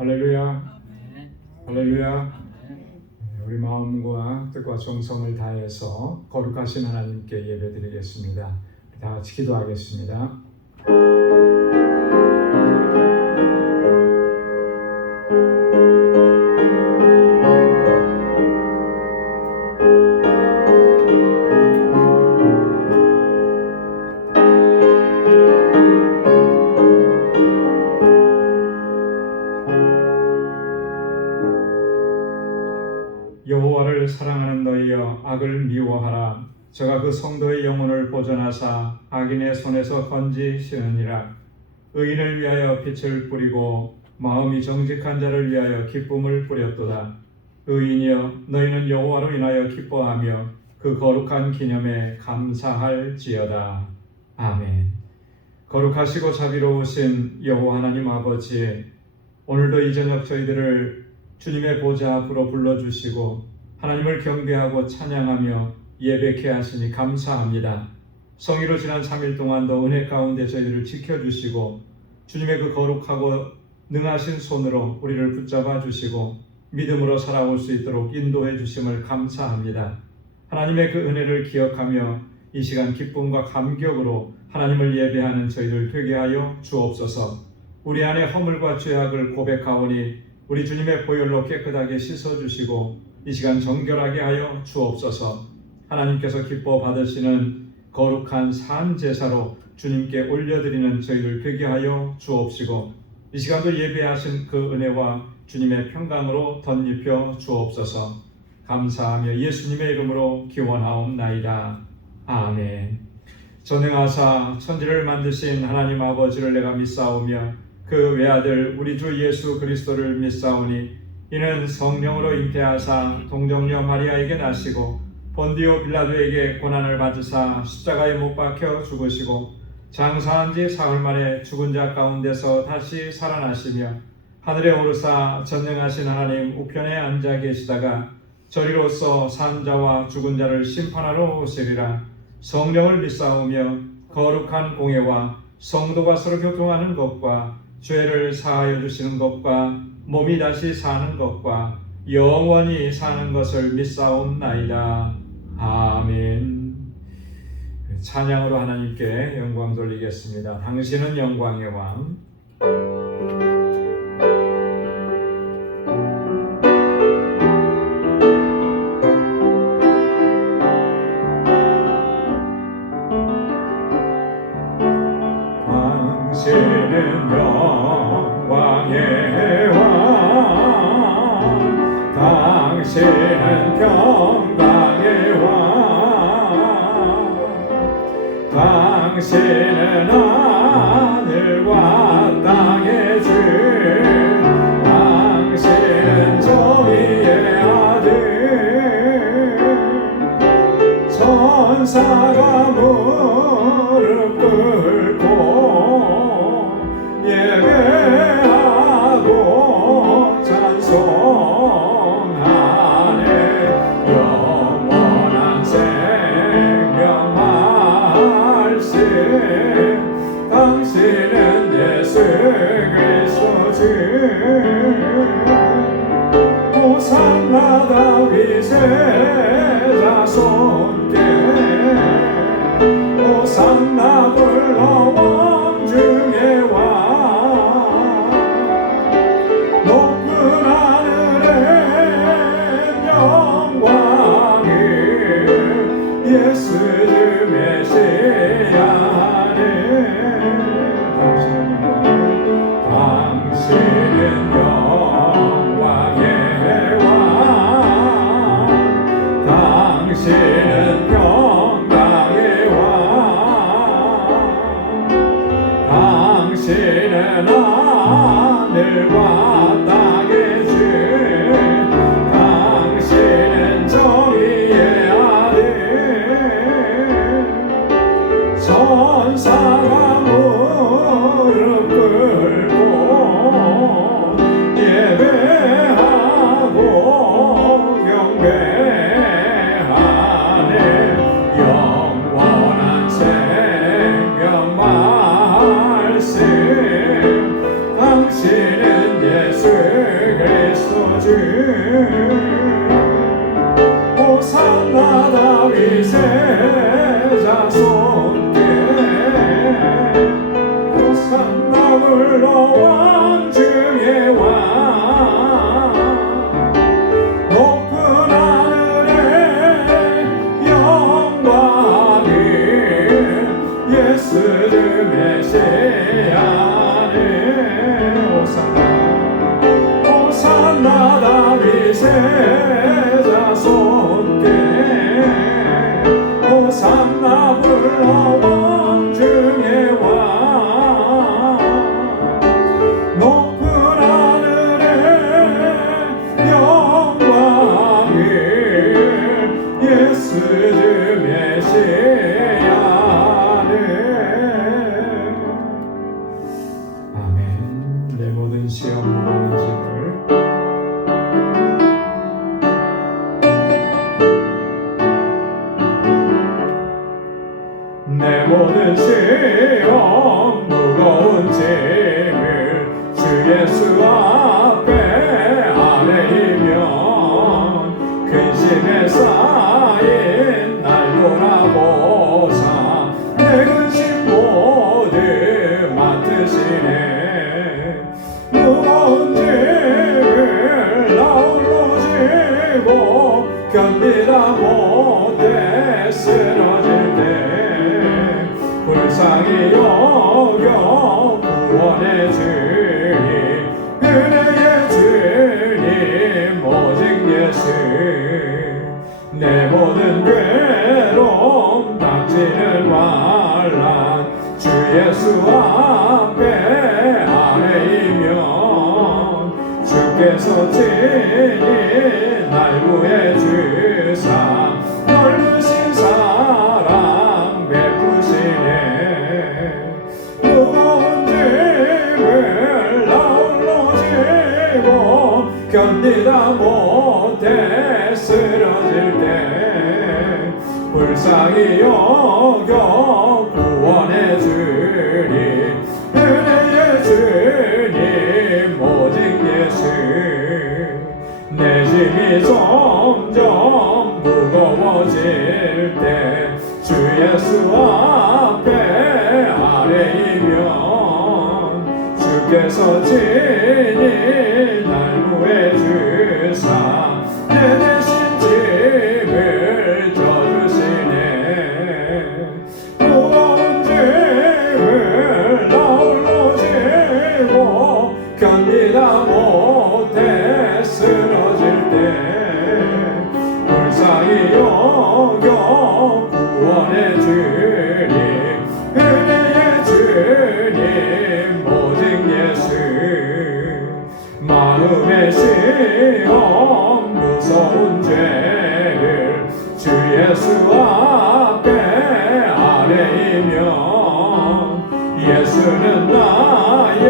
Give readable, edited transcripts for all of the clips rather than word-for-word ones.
할렐루야. 아멘. 할렐루야. 아멘. 우리 마음과 뜻과 정성을 다해서 거룩하신 하나님께 예배드리겠습니다. 다 같이 기도하겠습니다. 여호와를 사랑하는 너희여, 악을 미워하라. 저가 그 성도의 영혼을 보존하사 악인의 손에서 건지시느니라. 의인을 위하여 빛을 뿌리고 마음이 정직한 자를 위하여 기쁨을 뿌렸도다. 의인이여, 너희는 여호와로 인하여 기뻐하며 그 거룩한 기념에 감사할지어다. 아멘. 거룩하시고 자비로우신 여호와 하나님 아버지, 오늘도 이 저녁 저희들을 주님의 보좌 앞으로 불러주시고 하나님을 경배하고 찬양하며 예배케 하시니 감사합니다. 성의로 지난 3일 동안도 은혜 가운데 저희들을 지켜주시고 주님의 그 거룩하고 능하신 손으로 우리를 붙잡아 주시고 믿음으로 살아올 수 있도록 인도해 주심을 감사합니다. 하나님의 그 은혜를 기억하며 이 시간 기쁨과 감격으로 하나님을 예배하는 저희들 되게 하여 주옵소서. 우리 안에 허물과 죄악을 고백하오니 우리 주님의 보혈로 깨끗하게 씻어주시고 이 시간 정결하게 하여 주옵소서. 하나님께서 기뻐 받으시는 거룩한 산 제사로 주님께 올려드리는 저희들 되게 하여 주옵시고 이 시간도 예배하신 그 은혜와 주님의 평강으로 덧입혀 주옵소서. 감사하며 예수님의 이름으로 기원하옵나이다. 아멘. 전능하사 천지를 만드신 하나님 아버지를 내가 믿사오며 그 외아들 우리 주 예수 그리스도를 믿사오니 이는 성령으로 잉태하사 동정녀 마리아에게 나시고 본디오 빌라도에게 고난을 받으사 십자가에 못 박혀 죽으시고 장사한 지 사흘 만에 죽은 자 가운데서 다시 살아나시며 하늘에 오르사 전능하신 하나님 우편에 앉아 계시다가 저리로서 산 자와 죽은 자를 심판하러 오시리라. 성령을 믿사오며 거룩한 공예와 성도가 서로 교통하는 것과 죄를 사하여 주시는 것과 몸이 다시 사는 것과 영원히 사는 것을 믿사옵나이다. 아멘. 찬양으로 하나님께 영광 돌리겠습니다. 당신은 영광의 왕. 당신은 영광의 왕, 당신은 평강의 왕, 당신은 하늘과 땅의 주, 당신은 정의의 아들, 천사가 무릎 꿇고 예배하고 찬송하네. 영원한 생명 말씀, 당신은 예수 그리스도 주. 호산나 다윗의 자손께 호산나 불러 왕 중의 왕. 높은 하늘의 영광을 예수 주 메시아네. 당신은 영광의 왕, 그리스도 주 호산나 다윗의 자손께 호산나 불러 왕 중의 왕 높은 하늘의 영광을 예수 주 메시아네 호산나 다윗의 자손께 호산나 불러 왕 중의 왕 높은 하늘의 영광을 예수 주 메시아네. 아멘. 내 모든 시험 무거운 짐을 내 모든 시험 무거운 짐을 주 예수 앞에 아뢰이면 근심에 쌓인 날 돌아보사 내 근심 모두 맡으시네. 무거운 짐을 나 홀로 지고 견디다 못해 쓰러질 때 불쌍히 여겨 구원의 주님 은혜의 주님 오직 예수 내 모든 괴로움 닥치는 환난 주 예수 앞에 아뢰이면 주께서 친히 날 구해 주사 넓으신 사랑 베푸시네. 무거운 짐을 나 홀로 지고 견디다 못해 쓰러질 때 불쌍히 여겨 구원의 주님 은혜의 주님 오직 예수 내 짐이 점점 무거워질 때 주 예수 앞에 아뢰이면 주께서 친히 날 구해 주사 내 대신 짐을 져주시네. 무거운 짐을 나 홀로 지고 견디다 못해 쓰러질 때 불쌍히 여겨 구원의 주님 은혜의 주님 오직 예수 마음의 시험 무서운 죄를 주 예수 앞에 아뢰이면 예수는 나의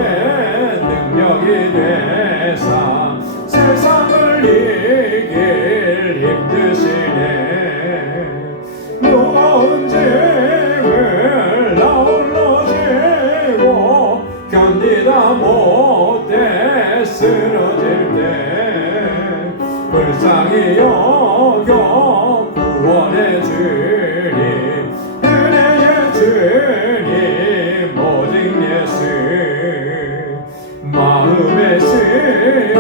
능력이 되사 세상을 이길 힘드시네. 무거운 짐을 나 홀로 지고 견디다 못해 쓰러질 때 불쌍히 여겨 구원의 주님 은혜의 주님 오직 예수 마음의 시험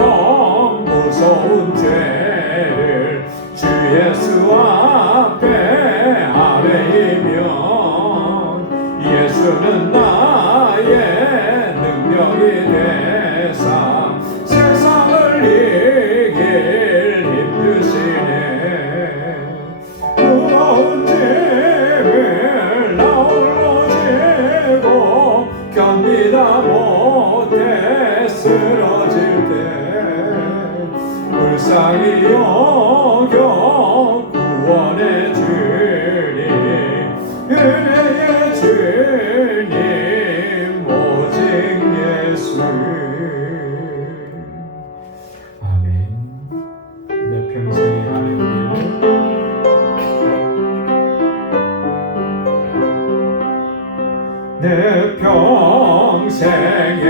무서운 죄를 주 예수 앞에 아뢰이면 예수는 나의 능력이 되사 세상을 이길 힘드시네. 무거운 짐을 나 홀로 지고 견디다 못해 쓰러질 때 불쌍히 여겨 구원의 주님 은혜의 주님 오직 예수. 아멘. 내 평생에 가는 길 내 평생에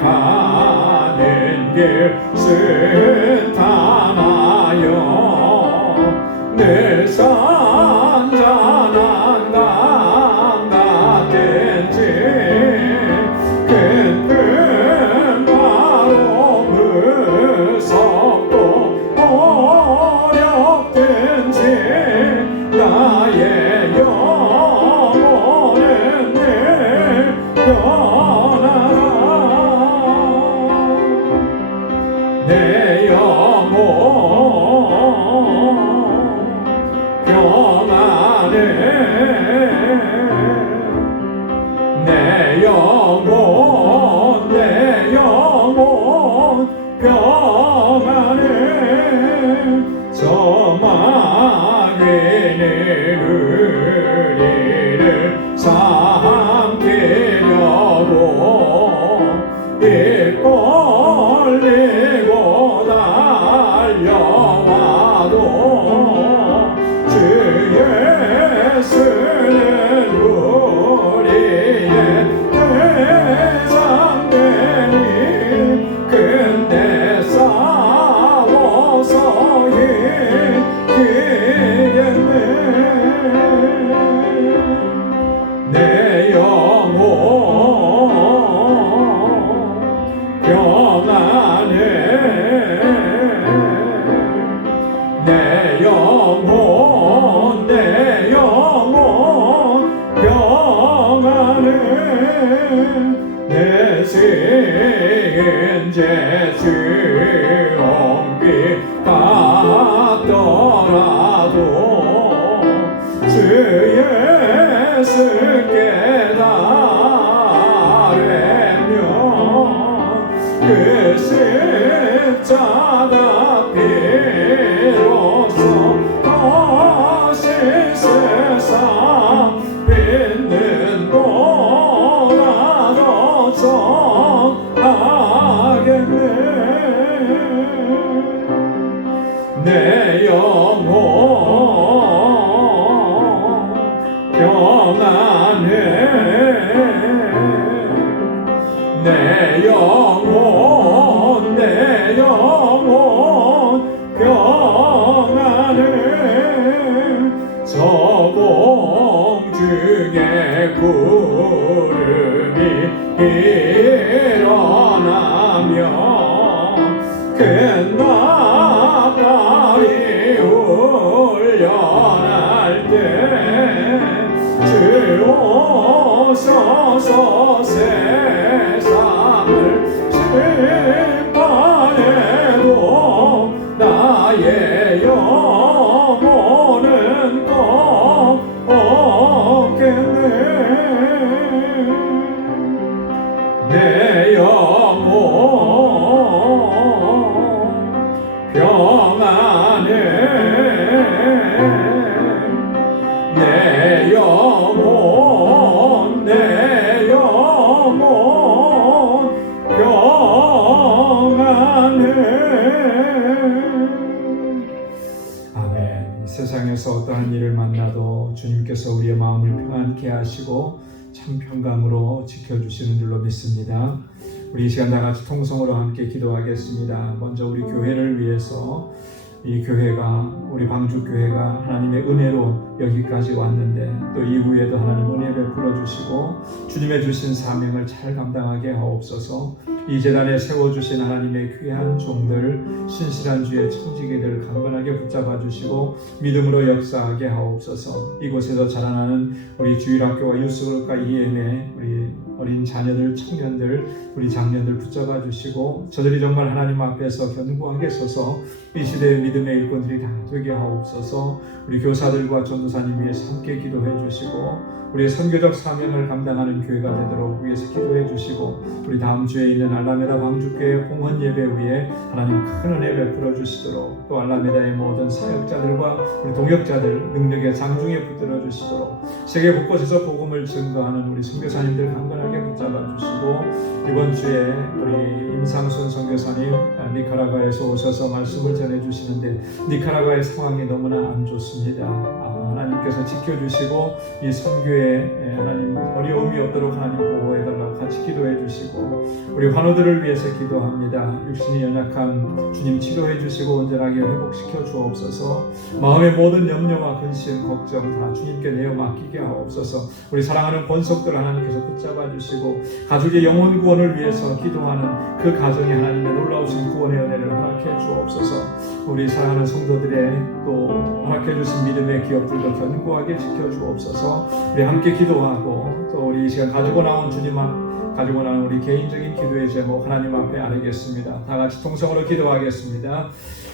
가는 길 순탄하여 늘 선전한 감 같은지 큰 바로 무섭고 어렵든지 나의 영혼은 늘 변하라. 내 영혼 평안해. 내 영혼 평안해. 저 마귀는 우리를 삼키려고 이끌리고 달려와도 주 예수는 우리의 대장되니 근데 싸워서 이기겠네. 내 영혼 평안해. 내 영혼 평안해. 내 생제 주홍빛 같더라도 주 예수께 달래면 그 십자가 피로써 다시 세상 믿는 보다 더 정하겠네. 내 영혼 평안해. 내 영혼 평안해. 저 공중에 구름이 일어나며 큰 나팔이 울려날 때 주 오셔서 세상을 심판해도 나의 영혼은 꼭 없겠네. 내 영혼 평안해. 내 영혼 평안해. 아멘. 세상에서 어떠한 일을 만나도 주님께서 우리의 마음을 평안케 하시고 참 평강으로 지켜주시는 줄로 믿습니다. 우리 이 시간 다 같이 통성으로 함께 기도하겠습니다. 먼저 우리 교회를 위해서, 이 교회가, 우리 방주교회가 하나님의 은혜로 여기까지 왔는데 또 이후에도 하나님 은혜 베풀어 주시고 주님의 주신 사명을 잘 감당하게 하옵소서. 이 재단에 세워주신 하나님의 귀한 종들, 신실한 주의 청지기들 강건하게 붙잡아 주시고 믿음으로 역사하게 하옵소서. 이곳에서 자라나는 우리 주일학교와 유스그룹과 EM의 우리 어린 자녀들, 청년들, 우리 장년들 붙잡아 주시고 저들이 정말 하나님 앞에서 견고하게 서서 이 시대의 믿음의 일꾼들이 다 되게 하옵소서. 우리 교사들과 전도사님 위해서 함께 기도해 주시고 우리의 선교적 사명을 감당하는 교회가 되도록 위해서 기도해 주시고 우리 다음 주에 있는 알라메다 방주교회 봉헌 예배 위에 하나님 큰 은혜 베풀어 주시도록 또 알라메다의 모든 사역자들과 우리 동역자들 능력의 장중에 붙들어 주시도록 세계 곳곳에서 복음을 증거하는 우리 선교사님들 강건하게 붙잡아 주시고 이번 주에 우리 임상순 선교사님 니카라과에서 오셔서 말씀을 전해 주시는데 니카라과의 상황이 너무나 안 좋습니다. 하나님께서 지켜주시고 이 선교의 교회 하나님 어려움이 없도록 하나님 보호해달라고 같이 기도해 주시고, 우리 환우들을 위해서 기도합니다. 육신이 연약한 주님 치료해 주시고 온전하게 회복시켜 주옵소서. 마음의 모든 염려와 근심 걱정 다 주님께 내어 맡기게 하옵소서. 우리 사랑하는 권속들 하나님께서 붙잡아 주시고, 가족의 영혼 구원을 위해서 기도하는 그 가정에 하나님의 놀라우신 구원의 은혜를 허락해 주옵소서. 우리 사랑하는 성도들의 또 허락해 주신 믿음의 기업들도 견고하게 지켜 주옵소서. 우리 함께 기도하고, 또 우리 이 시간 가지고 나온 가지고 나온 우리 개인적인 기도의 제목 하나님 앞에 아뢰겠습니다. 다 같이 통성으로 기도하겠습니다.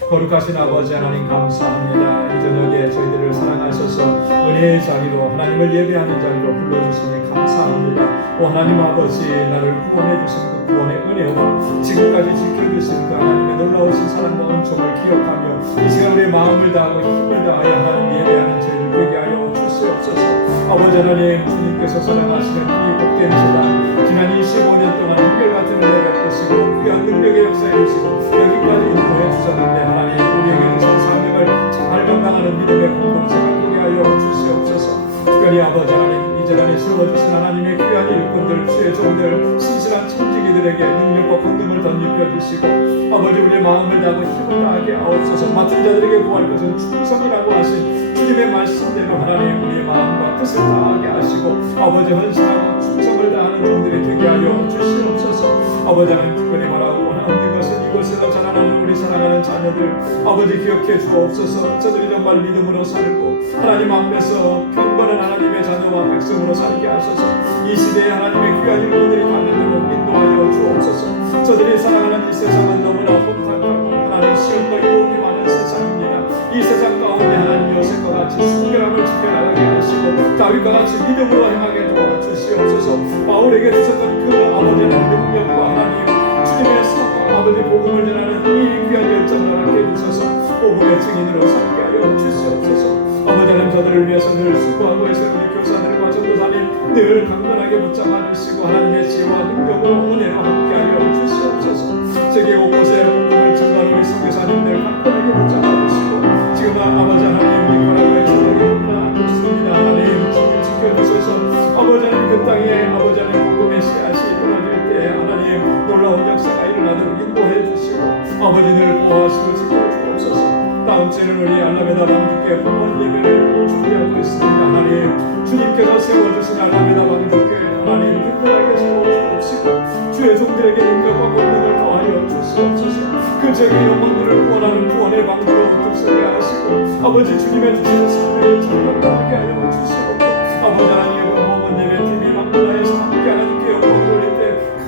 거룩하신 아버지 하나님, 감사합니다. 이 저녁에 저희들을 사랑하셔서 은혜의 자리로, 하나님을 예배하는 자리로 불러주시니 감사합니다. 오 하나님 아버지, 나를 구원해 주신 그 구원의 은혜와 지금까지 지켜주신 그 하나님의 놀라우신 사랑과 은총을 기억하며 이 시간 우리의 마음을 다하고 힘을 다하여 하나님 예배하는 저희를 되게 하여 주시옵소서. 아버지 하나님, 주님께서 사랑하시는 이 복된 시간, 지난 25년 동안 한결같은 은혜를 베푸시고 귀한 능력의 역사해 주시고 여기까지 인도해 주셨는데, 하나님 우리에게 주신 사명을 잘 감당하는 믿음의 공동체가 되게 하여 주시옵소서. 특별히 아버지 하나님, 이제 안에 세워주신 하나님의 귀한 일꾼들, 주의 종들, 신실한 청지기들에게 능력과 권능을 덧입혀 주시고, 아버지 우리의 마음을 다하고 힘을 다하게 하옵소서. 맡은 자들에게 구할 것은 충성이라고 하신 주님의 말씀대로 하나님 우리의 마음과 뜻을 다하게 하시고, 아버지 헌신하고 충성을 다하는 종들이 되게 하여 주시옵소서. 아버지 하나님, 특별히 말하고 원하는 것은 이곳에서 자라나는 우리 사랑하는 자녀들, 아버지 기억해 주옵소서. 저들이 정말 믿음으로 살고 하나님 앞에서 경건한 하나님의 자녀와 백성으로 살게 하셔서 이 시대에 하나님의 귀한 일꾼들이 다니도록 인도하여 주옵소서. 저들이 사랑하는 이 세상은 너무나 혼탁하고 하나님 시험과 유혹이 많은 세상입니다. 이 세상 가운데 하나님 요셉과 같이 순결함을 지켜나가게 하시고 다윗과 같이 믿음으로 행하게 도와주시옵소서. 바울에게 주셨던 그 아버지의 능력과 하나님 주님의 사과, 아버지 복음을 전하는 이 귀한 열정을 함께 주셔서 복음의 증인으로 살게 하여 주시옵소서. 아버지 하나님, 저들을 위해서 늘 수고하고 있을 우리 교사들과 전도사님 늘 강건하게 붙잡아 주시고 하나님의 지혜와 능력으로 은혜로 함께하여 주시옵소서. 세계 곳곳에 복음을 전하는 우리 선교사님들 강건하게 붙잡아 주시고, 지금 아버지 하나님 니카라과의 사랑이 너무나 좋습니다. 하나님 주님 지켜주셔서 아버지 하나님 그 땅에 아버지 하나님 복음의 씨앗이 떨어질 때 하나님 놀라운 역사가 일어나도록 인도해 주시고 아버지 늘 보호하시고 지켜주옵소서. 다음 주에는 우리 알라메다 방주교회 본원 예배를 준비하고 있습니다. 하나님 주님께서 세워주신 알라메다 방주교회 하나님 든든하게 세워주옵시고 주의 종들에게 능력과 권능을 더하여 주시옵소서. 그 적의 영혼들을 구원하는 구원의 방주로 우뚝 서게 하시고 아버지 주님의 주신 삶을 잘감당하게 하여 주시옵고, 아버지 하나님 모든 예배팀이 막문화에서 함께하는 그 영광을 올릴 때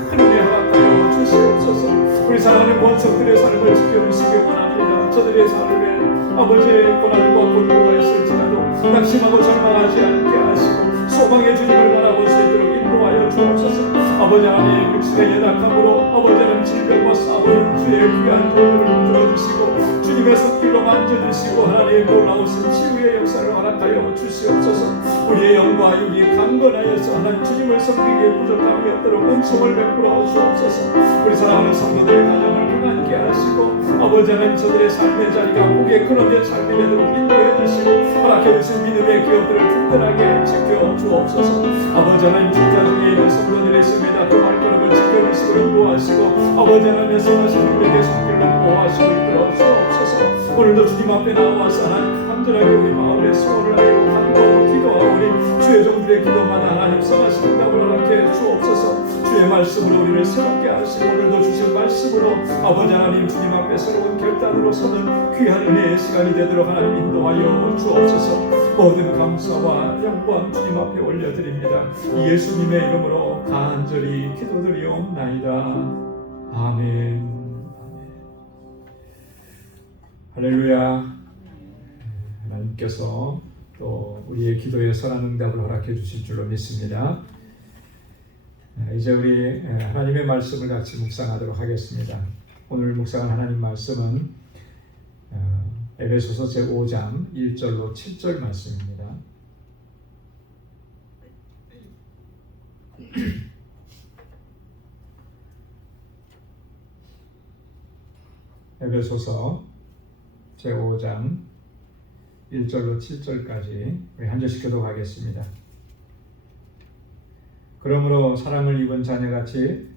큰 은혜 허락하여 주시옵소서. 우리 사랑하는 권속들의 삶을 지켜주시기 원합니다. 저들의 삶에 아버지의 고난과 고통가 있을지라도 낙심하고 절망하지 않게 하시고 소망의 주님을 바라볼 수 있도록 인도하여 주옵소서. 아버지 하나님 육신의 연약함으로 아버지 하나님 질병과 싸우는 주의 귀한 종들을 들어주시고 주님의 손길로 만져주시고 하나님 놀라우신 치유의 역사를 허락하여 주시옵소서. 우리의 영과 육이 강건하여서 하나님 주님을 섬기기에 부족함이 없도록 은총을 베풀어 주옵소서. 우리 사랑하는 성도들의 가정을 평안케 하시고 아버지 하나님 저들의 삶의 자리가 복의 그런된 삶이 되도록 인도해 주시고 허락해 주신 믿음의 기업들을 든든하게 지켜 주옵소서. 아버지 하나님 진짜 중에 있는 성도들이 있습니다. 그 발걸음을 지켜주시고 인도하시고 아버지 하나님의 선하신 우리에게 손길로 보호하시고 이끌어 주옵소서. 오늘도 주님 앞에 나와서 하나님 간절하게 우리 마음의 소원을 알고 간구하고 기도하오니 주의 종들의 기도마다 하나님 선하신 응답을 허락해 주옵소서. 주의 말씀으로 우리를 새롭게 하시고 오늘도 주신 말씀으로 아버지 하나님 주님 앞에 새로운 결단으로 서는 귀한 은혜의 시간이 되도록 하나님 인도하여 주옵소서. 모든 감사와 영광 주님 앞에 올려드립니다. 예수님의 이름으로 간절히 기도드리옵나이다. 아멘. 할렐루야. 하나님께서 또 우리의 기도에 선한 응답을 허락해 주실 줄로 믿습니다. 이제 우리 하나님의 말씀을 같이 묵상하도록 하겠습니다. 오늘 묵상한 하나님 말씀은 에베소서 제5장 1절로 7절 말씀입니다. 에베소서 제5장 1절로 7절까지 우리 한 절씩 교독하겠습니다. 그러므로 사랑을 입은 자녀같이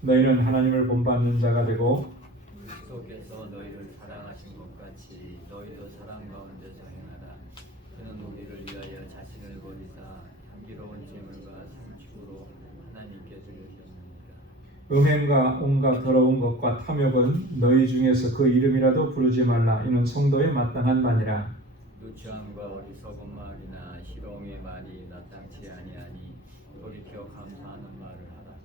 너희는 하나님을 본받는 자가 되고 그리스도께서 너희를 사랑하신 것 같이 너희도 사랑 가운데서 행하라. 그는 우리를 위하여 자신을 버리사 향기로운 제물과 상축으로 하나님께 드리셨느니라. 음행과 온갖 더러운 것과 탐욕은 너희 중에서 그 이름이라도 부르지 말라. 이는 성도의 마땅한 바니라. 누추함과 어리석은 말이나 희롱의 말이 마땅치 아니하니 돌이켜 감사하는 말을 하라.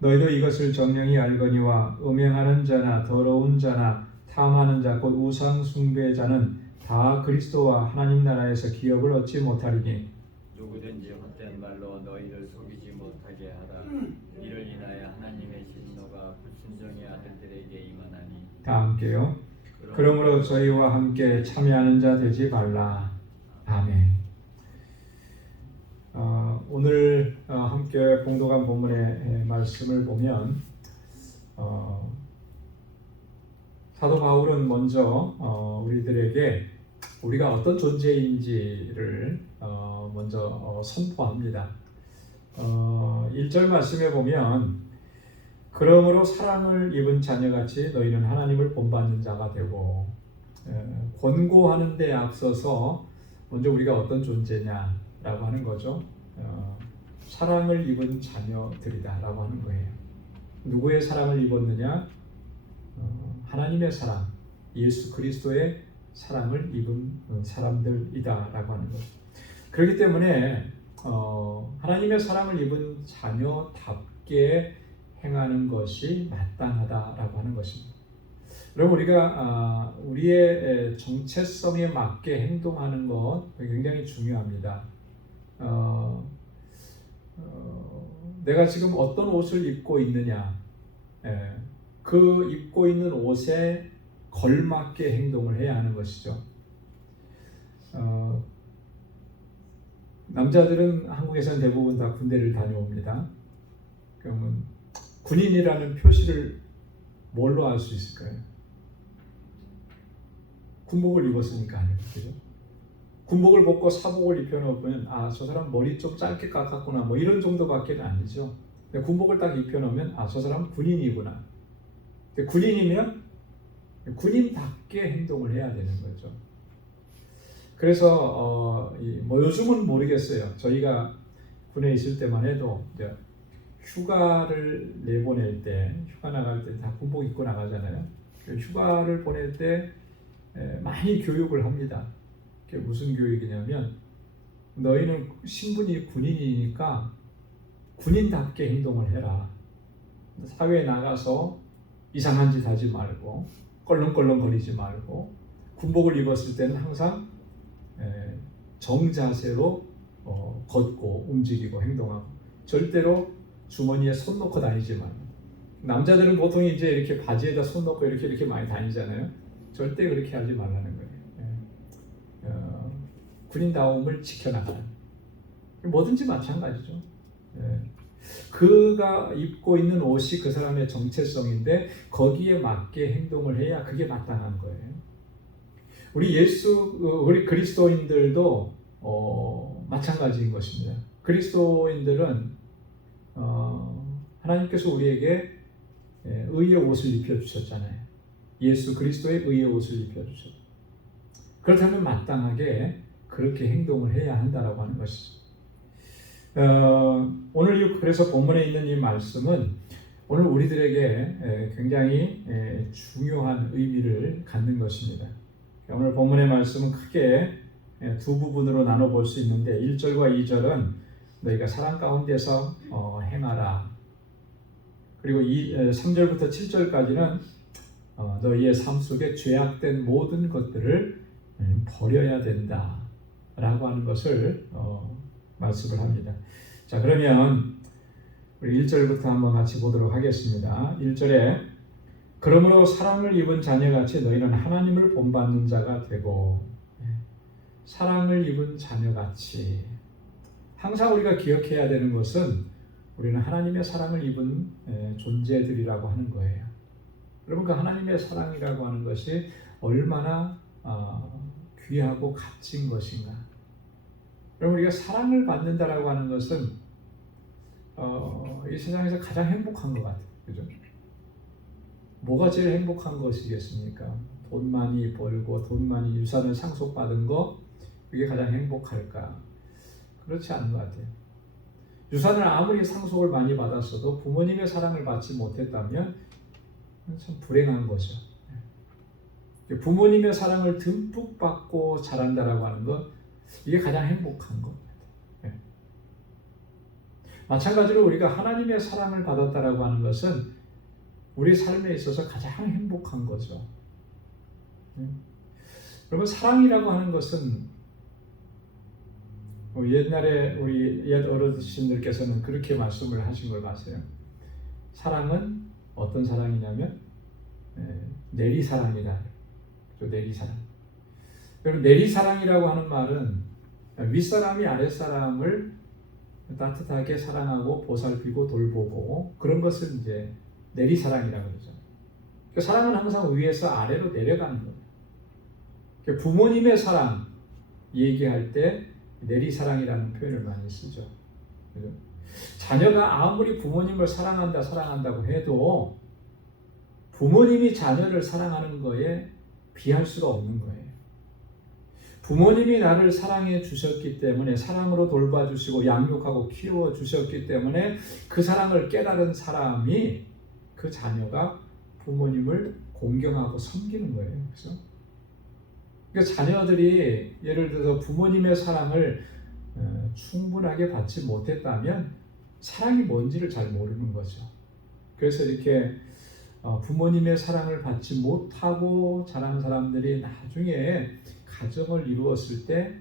너희도 이것을 정령이 알거니와 음행하는 자나 더러운 자나 탐하는 자 곧 우상 숭배자는 다 그리스도와 하나님 나라에서 기업을 얻지 못하리니 누구든지 헛된 말로 너희를 속이지 못하게 하라. 이를 인하여 하나님의 진노가 불순종의 아들들에게 임하나니. 다 함께요. 그러므로 저희와 함께 참여하는 자 되지 말라. 아멘. 오늘 함께 봉독한 본문의 말씀을 보면 사도 바울은 먼저 우리들에게 우리가 어떤 존재인지를 먼저 선포합니다. 1절 말씀에 보면 그러므로 사랑을 입은 자녀같이 너희는 하나님을 본받는 자가 되고, 권고하는 데 앞서서 먼저 우리가 어떤 존재냐라고 하는 거죠. 사랑을 입은 자녀들이다라고 하는 거예요. 누구의 사랑을 입었느냐? 하나님의 사랑, 예수 그리스도의 사랑을 입은 사람들이다라고 하는 거죠. 그렇기 때문에 하나님의 사랑을 입은 자녀답게 행하는 것이 마땅하다라고 하는 것입니다. 여러분, 우리가 우리의 정체성에 맞게 행동하는 것 굉장히 중요합니다. 내가 지금 어떤 옷을 입고 있느냐, 그 입고 있는 옷에 걸맞게 행동을 해야 하는 것이죠. 남자들은 한국에서는 대부분 다 군대를 다녀옵니다. 그러면 군인이라는 표시를 뭘로 알 수 있을까요? 군복을 입었으니까 아니겠죠. 군복을 벗고 사복을 입혀놓으면 저 사람 머리 좀 짧게 깎았구나 뭐 이런 정도밖에는 아니죠. 군복을 딱 입혀놓으면 저 사람 군인이구나. 군인이면 군인답게 행동을 해야 되는 거죠. 그래서 뭐 요즘은 모르겠어요. 저희가 군에 있을 때만 해도 이제 휴가를 내보낼 때, 휴가 나갈 때 다 군복 입고 나가잖아요. 휴가를 보낼 때 많이 교육을 합니다. 그게 무슨 교육이냐면 너희는 신분이 군인이니까 군인답게 행동을 해라. 사회에 나가서 이상한 짓 하지 말고 껄렁껄렁거리지 말고 군복을 입었을 때는 항상 정자세로 걷고 움직이고 행동하고 절대로 주머니에 손 넣고 다니지 말고. 남자들은 보통 이제 이렇게 바지에다 손 넣고 이렇게 많이 다니잖아요. 절대 그렇게 하지 말라는 거예요. 군인다움을 지켜나가는. 뭐든지 마찬가지죠. 그가 입고 있는 옷이 그 사람의 정체성인데 거기에 맞게 행동을 해야 그게 마땅한 거예요. 우리 그리스도인들도 마찬가지인 것입니다. 그리스도인들은 하나님께서 우리에게 의의 옷을 입혀주셨잖아요. 예수 그리스도의 의의 옷을 입혀주셨죠. 그렇다면 마땅하게 그렇게 행동을 해야 한다라고 하는 것이죠. 오늘 그래서 본문에 있는 이 말씀은 오늘 우리들에게 굉장히 중요한 의미를 갖는 것입니다. 오늘 본문의 말씀은 크게 두 부분으로 나눠볼 수 있는데 1절과 2절은 너희가 사랑 가운데서 행하라. 그리고 3절부터 7절까지는 너희의 삶 속에 죄악된 모든 것들을 버려야 된다 라고 하는 것을 말씀을 합니다. 자, 그러면 우리 1절부터 한번 같이 보도록 하겠습니다. 1절에 그러므로 사랑을 입은 자녀같이 너희는 하나님을 본받는 자가 되고. 사랑을 입은 자녀같이. 항상 우리가 기억해야 되는 것은 우리는 하나님의 사랑을 입은 존재들이라고 하는 거예요. 여러분, 그 하나님의 사랑이라고 하는 것이 얼마나 귀하고 값진 것인가. 여러분, 우리가 사랑을 받는다라고 하는 것은 이 세상에서 가장 행복한 것 같아요. 그죠? 뭐가 제일 행복한 것이겠습니까? 돈 많이 벌고 돈 많이 유산을 상속받은 거, 그게 가장 행복할까? 그렇지 않은 것 같아요. 유산을 아무리 상속을 많이 받았어도 부모님의 사랑을 받지 못했다면 참 불행한 거죠. 부모님의 사랑을 듬뿍 받고 자란다라고 하는 것, 이게 가장 행복한 겁니다. 마찬가지로 우리가 하나님의 사랑을 받았다라고 하는 것은 우리 삶에 있어서 가장 행복한 거죠. 여러분, 사랑이라고 하는 것은 옛날에 우리 옛 어르신들께서는 그렇게 말씀을 하신 걸 봤어요. 사랑은 어떤 사랑이냐면 내리사랑이다. 내리사랑. 여러분, 내리사랑이라고 하는 말은 윗사람이 아랫사람을 따뜻하게 사랑하고 보살피고 돌보고 그런 것을 이제 내리사랑이라고 그러죠. 그러니까 사랑은 항상 위에서 아래로 내려가는 거예요. 그러니까 부모님의 사랑 얘기할 때 내리사랑이라는 표현을 많이 쓰죠. 그죠? 자녀가 아무리 부모님을 사랑한다고 해도 부모님이 자녀를 사랑하는 거에 비할 수가 없는 거예요. 부모님이 나를 사랑해 주셨기 때문에, 사랑으로 돌봐주시고 양육하고 키워 주셨기 때문에 그 사랑을 깨달은 사람이, 그 자녀가 부모님을 공경하고 섬기는 거예요. 그래서 그러니까 자녀들이 예를 들어서 부모님의 사랑을 충분하게 받지 못했다면 사랑이 뭔지를 잘 모르는 거죠. 그래서 이렇게 부모님의 사랑을 받지 못하고 자란 사람들이 나중에 가정을 이루었을 때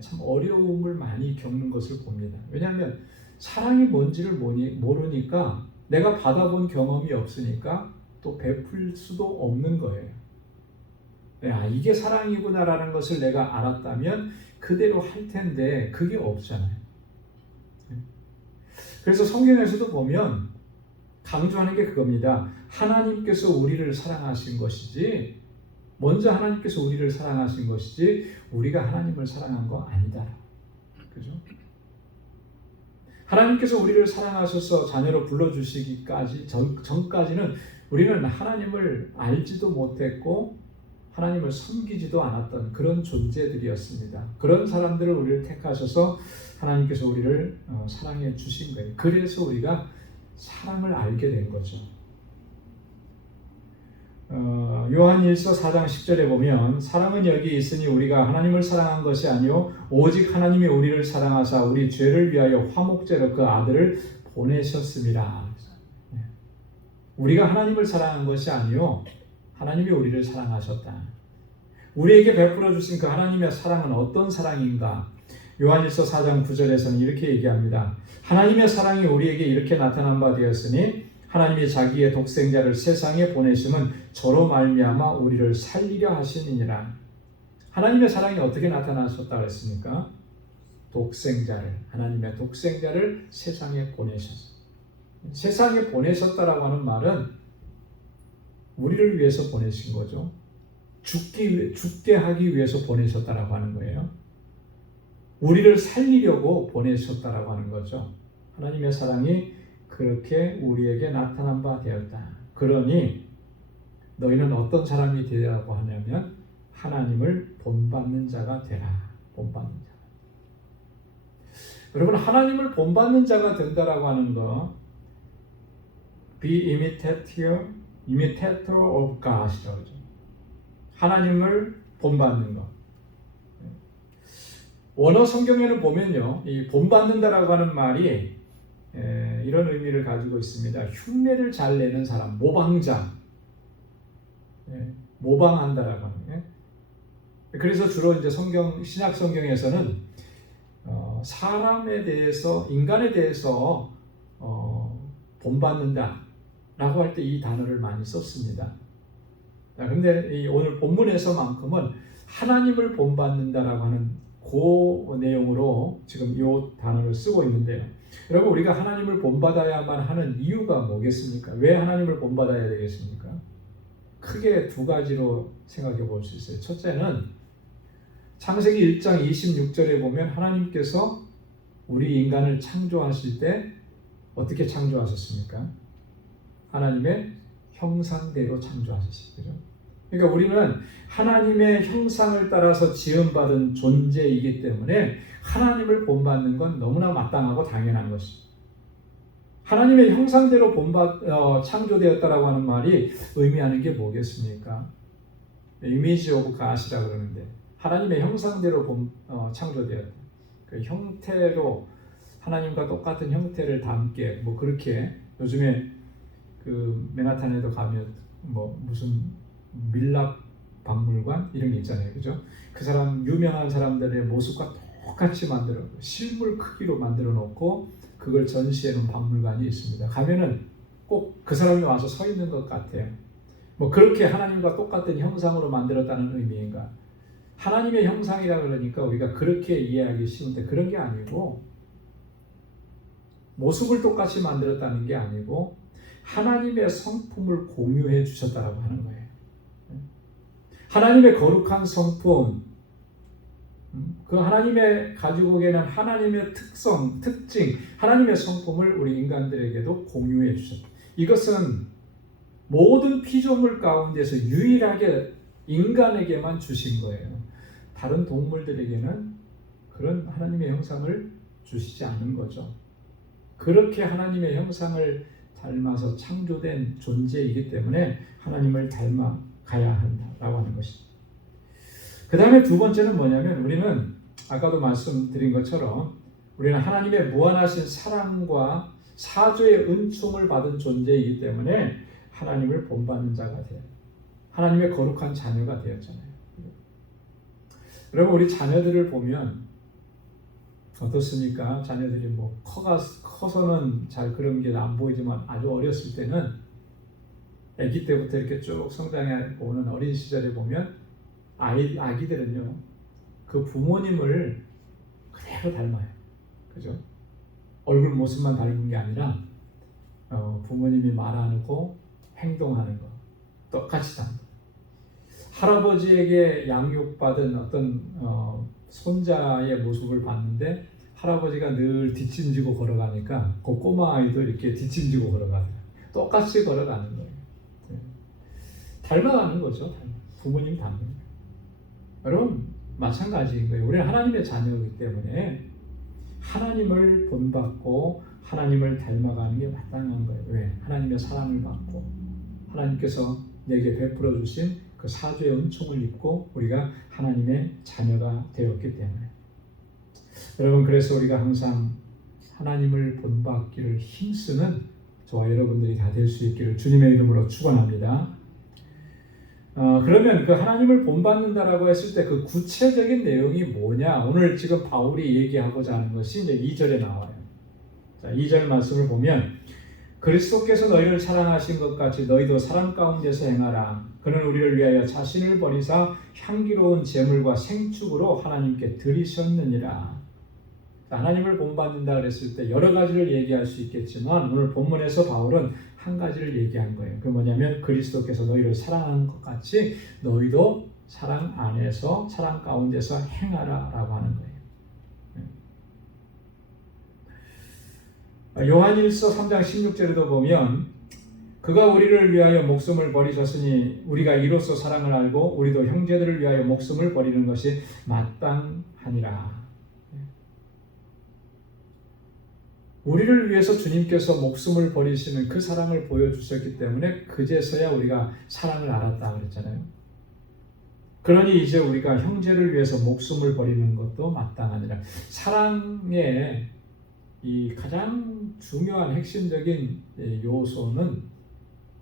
참 어려움을 많이 겪는 것을 봅니다. 왜냐하면 사랑이 뭔지를 모르니까, 내가 받아본 경험이 없으니까 또 베풀 수도 없는 거예요. 이게 사랑이구나라는 것을 내가 알았다면 그대로 할 텐데 그게 없잖아요. 그래서 성경에서도 보면 강조하는 게 그겁니다. 하나님께서 우리를 사랑하신 것이지, 먼저 하나님께서 우리를 사랑하신 것이지 우리가 하나님을 사랑한 거 아니다. 그죠? 하나님께서 우리를 사랑하셔서 자녀로 불러주시기까지 전까지는 우리는 하나님을 알지도 못했고 하나님을 섬기지도 않았던 그런 존재들이었습니다. 그런 사람들을 우리를 택하셔서 하나님께서 우리를 사랑해 주신 거예요. 그래서 우리가 사랑을 알게 된 거죠. 요한일서 4장 10절에 보면, 사랑은 여기 있으니 우리가 하나님을 사랑한 것이 아니요 오직 하나님이 우리를 사랑하사 우리 죄를 위하여 화목제로 그 아들을 보내셨습니다. 우리가 하나님을 사랑한 것이 아니요 하나님이 우리를 사랑하셨다. 우리에게 베풀어 주신 그 하나님의 사랑은 어떤 사랑인가? 요한일서 4장 9절에서는 이렇게 얘기합니다. 하나님의 사랑이 우리에게 이렇게 나타난 바 되었으니 하나님이 자기의 독생자를 세상에 보내심은 저로 말미암아 우리를 살리려 하시니라. 하나님의 사랑이 어떻게 나타나셨다고 했습니까? 하나님의 독생자를 세상에 보내셨어요. 세상에 보내셨다라고 하는 말은 우리를 위해서 보내신 거죠. 죽게 하기 위해서 보내셨다라고 하는 거예요. 우리를 살리려고 보내셨다라고 하는 거죠. 하나님의 사랑이 그렇게 우리에게 나타난 바 되었다. 그러니 너희는 어떤 사람이 되라고 하냐면 하나님을 본받는 자가 되라. 본받는 자. 여러분, 하나님을 본받는 자가 된다라고 하는 거, be imitator of God이라고 하죠. 하나님을 본받는 것. 원어 성경에는 보면요, 이 본받는다라고 하는 말이 이런 의미를 가지고 있습니다. 흉내를 잘 내는 사람, 모방자, 모방한다라고 하는 거예요. 그래서 주로 이제 신약 성경에서는 사람에 대해서, 인간에 대해서 본받는다라고 할 때 이 단어를 많이 썼습니다. 그런데 오늘 본문에서만큼은 하나님을 본받는다라고 하는 그 내용으로 지금 이 단어를 쓰고 있는데요. 여러분, 우리가 하나님을 본받아야만 하는 이유가 뭐겠습니까? 왜 하나님을 본받아야 되겠습니까? 크게 두 가지로 생각해 볼 수 있어요. 첫째는 창세기 1장 26절에 보면 하나님께서 우리 인간을 창조하실 때 어떻게 창조하셨습니까? 하나님의 형상대로 창조하셨어요. 그러니까 우리는 하나님의 형상을 따라서 지음받은 존재이기 때문에 하나님을 본받는 건 너무나 마땅하고 당연한 것입니다. 하나님의 형상대로 창조되었다라고 하는 말이 의미하는 게 뭐겠습니까? 이미지 오브 갓이라고 그러는데 하나님의 형상대로 창조되었다. 그 형태로 하나님과 똑같은 형태를 담게 뭐 그렇게 요즘에 그 맨하탄에도 가면 뭐 무슨 밀랍 박물관 이런 게 있잖아요, 그죠? 그 사람 유명한 사람들의 모습과 똑같이 만들어 실물 크기로 만들어 놓고 그걸 전시해 놓은 박물관이 있습니다. 가면은 꼭 그 사람이 와서 서 있는 것 같아요. 뭐 그렇게 하나님과 똑같은 형상으로 만들었다는 의미인가? 하나님의 형상이라 그러니까 우리가 그렇게 이해하기 쉬운데 그런 게 아니고 모습을 똑같이 만들었다는 게 아니고 하나님의 성품을 공유해 주셨다라고 하는 거예요. 하나님의 거룩한 성품, 그 하나님의 가지고 계는 하나님의 특성, 특징, 하나님의 성품을 우리 인간들에게도 공유해 주셨다. 이것은 모든 피조물 가운데서 유일하게 인간에게만 주신 거예요. 다른 동물들에게는 그런 하나님의 형상을 주시지 않은 거죠. 그렇게 하나님의 형상을 닮아서 창조된 존재이기 때문에 하나님을 닮아가야 한다라고 하는 것입니다. 그 다음에 두 번째는 뭐냐면 우리는 아까도 말씀드린 것처럼 우리는 하나님의 무한하신 사랑과 사죄의 은총을 받은 존재이기 때문에 하나님을 본받는 자가 돼요. 하나님의 거룩한 자녀가 되었잖아요. 여러분 우리 자녀들을 보면 어떻습니까? 자녀들이 뭐 커서는 잘 그런 게 안 보이지만 아주 어렸을 때는 아기 때부터 이렇게 쭉 성장해 오는 어린 시절에 보면 아기들은요 그 부모님을 그대로 닮아요. 그죠? 얼굴 모습만 닮은 게 아니라 부모님이 말하는 거, 행동하는 거 똑같이 닮아요. 할아버지에게 양육받은 어떤 손자의 모습을 봤는데 할아버지가 늘 뒷짐지고 걸어가니까 그 꼬마 아이도 이렇게 뒷짐지고 걸어가요. 똑같이 걸어가는 거예요. 닮아가는 거죠. 부모님 닮는 거예요. 여러분 마찬가지인 거예요. 우리는 하나님의 자녀이기 때문에 하나님을 본받고 하나님을 닮아가는 게 마땅한 거예요. 왜? 하나님의 사랑을 받고 하나님께서 내게 베풀어 주신 그 사죄의 은총을 입고 우리가 하나님의 자녀가 되었기 때문에 여러분 그래서 우리가 항상 하나님을 본받기를 힘쓰는 저와 여러분들이 다 될 수 있기를 주님의 이름으로 축원합니다. 그러면 그 하나님을 본받는다라고 했을 때 그 구체적인 내용이 뭐냐? 오늘 지금 바울이 얘기하고자 하는 것이 이제 2절에 나와요. 자, 2절 말씀을 보면 그리스도께서 너희를 사랑하신 것 같이 너희도 사랑 가운데서 행하라. 그는 우리를 위하여 자신을 버리사 향기로운 제물과 생축으로 하나님께 드리셨느니라. 하나님을 본받는다 그랬을 때 여러 가지를 얘기할 수 있겠지만 오늘 본문에서 바울은 한 가지를 얘기한 거예요. 그 뭐냐면 그리스도께서 너희를 사랑하는 것 같이 너희도 사랑 안에서 사랑 가운데서 행하라라고 하는 거예요. 요한일서 3장 16절에도 보면 그가 우리를 위하여 목숨을 버리셨으니 우리가 이로써 사랑을 알고 우리도 형제들을 위하여 목숨을 버리는 것이 마땅하니라. 우리를 위해서 주님께서 목숨을 버리시는 그 사랑을 보여주셨기 때문에 그제서야 우리가 사랑을 알았다 그랬잖아요. 그러니 이제 우리가 형제를 위해서 목숨을 버리는 것도 마땅하니라. 사랑의 이 가장 중요한 핵심적인 요소는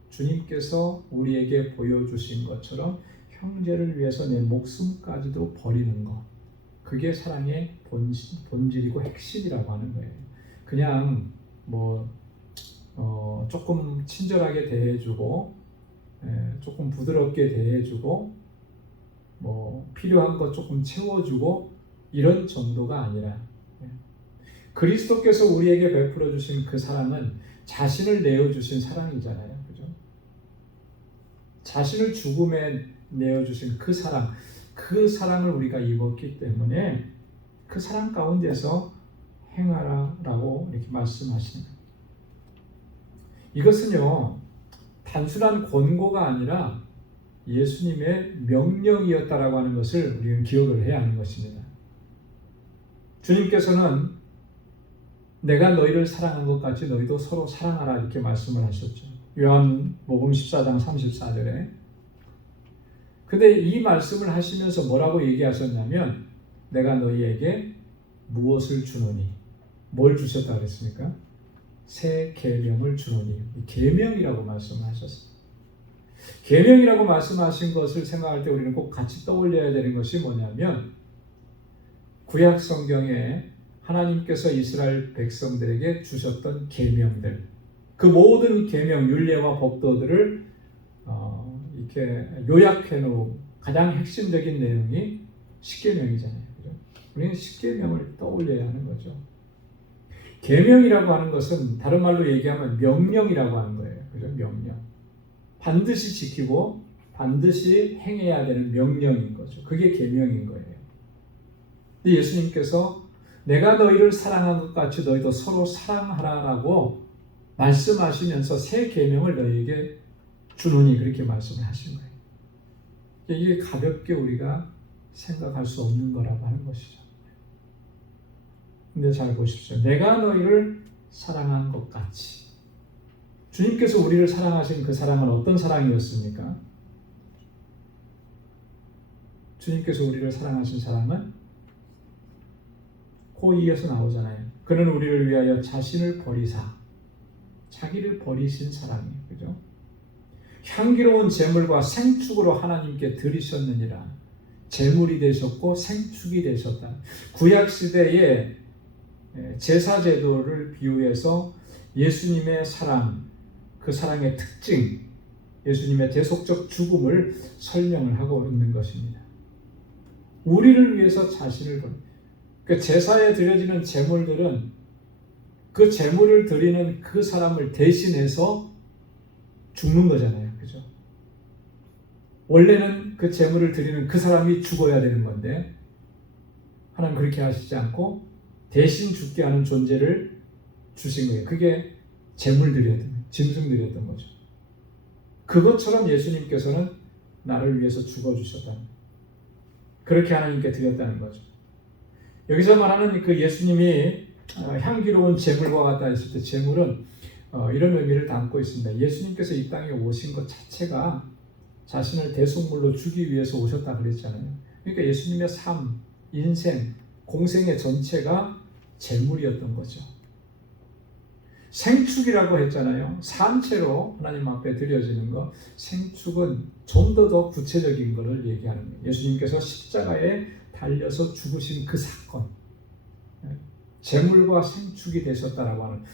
주님께서 우리에게 보여주신 것처럼 형제를 위해서 내 목숨까지도 버리는 것. 그게 사랑의 본질이고 핵심이라고 하는 거예요. 그냥 조금 친절하게 대해주고 조금 부드럽게 대해주고 필요한 것 조금 채워주고 이런 정도가 아니라 그리스도께서 우리에게 베풀어 주신 그 사랑은 자신을 내어주신 사랑이잖아요. 그죠? 자신을 죽음에 내어주신 그 사랑을 우리가 입었기 때문에 그 사랑 가운데서 행하라라고 이렇게 말씀하시는 거예요. 이것은요, 단순한 권고가 아니라 예수님의 명령이었다라고 하는 것을 우리는 기억을 해야 하는 것입니다. 주님께서는 내가 너희를 사랑한 것 같이 너희도 서로 사랑하라 이렇게 말씀을 하셨죠. 요한복음 14장 34절에. 근데 이 말씀을 하시면서 뭐라고 얘기하셨냐면 내가 너희에게 무엇을 주노니, 뭘 주셨다 그랬습니까? 새 계명을 주노니. 계명이라고 말씀을 하셨습니다. 계명이라고 말씀하신 것을 생각할 때 우리는 꼭 같이 떠올려야 되는 것이 뭐냐면 구약 성경에 하나님께서 이스라엘 백성들에게 주셨던 계명들, 그 모든 계명, 율례와 법도들을 이렇게 요약해 놓은 가장 핵심적인 내용이 십계명이잖아요. 그죠? 우리는 십계명을 떠올려야 하는 거죠. 계명이라고 하는 것은 다른 말로 얘기하면 명령이라고 하는 거예요. 그죠? 명령. 반드시 지키고 반드시 행해야 되는 명령인 거죠. 그게 계명인 거예요. 예수님께서 내가 너희를 사랑한 것 같이 너희도 서로 사랑하라라고 말씀하시면서 새 계명을 너희에게 주노니 그렇게 말씀을 하신 거예요. 이게 가볍게 우리가 생각할 수 없는 거라고 하는 것이죠. 근데 잘 보십시오. 내가 너희를 사랑한 것 같이. 주님께서 우리를 사랑하신 그 사랑은 어떤 사랑이었습니까? 주님께서 우리를 사랑하신 사랑은 코 이어서 나오잖아요. 그는 우리를 위하여 자신을 버리사 자기를 버리신 사랑이에요. 그죠? 향기로운 제물과 생축으로 하나님께 드리셨느니라. 제물이 되셨고 생축이 되셨다. 구약 시대의 제사 제도를 비유해서 예수님의 사랑, 그 사랑의 특징, 예수님의 대속적 죽음을 설명을 하고 있는 것입니다. 우리를 위해서 자신을 버린. 그 제사에 드려지는 제물들은 그 제물을 드리는 그 사람을 대신해서 죽는 거잖아요. 그죠? 원래는 그 제물을 드리는 그 사람이 죽어야 되는 건데 하나님 그렇게 하시지 않고 대신 죽게 하는 존재를 주신 거예요. 그게 제물들이었던, 짐승들이었던 거죠. 그것처럼 예수님께서는 나를 위해서 죽어주셨다. 그렇게 하나님께 드렸다는 거죠. 여기서 말하는 그 예수님이 향기로운 제물과 같다 했을 때 제물은 이런 의미를 담고 있습니다. 예수님께서 이 땅에 오신 것 자체가 자신을 대속물로 주기 위해서 오셨다 그랬잖아요. 그러니까 예수님의 삶, 인생, 공생의 전체가 제물이었던 거죠. 생축이라고 했잖아요. 산채로 하나님 앞에 드려지는 것. 생축은 좀 더 구체적인 것을 얘기하는 거예요. 예수님께서 십자가에 달려서 죽으신 그 사건. 제물과 생축이 되셨다라고 하는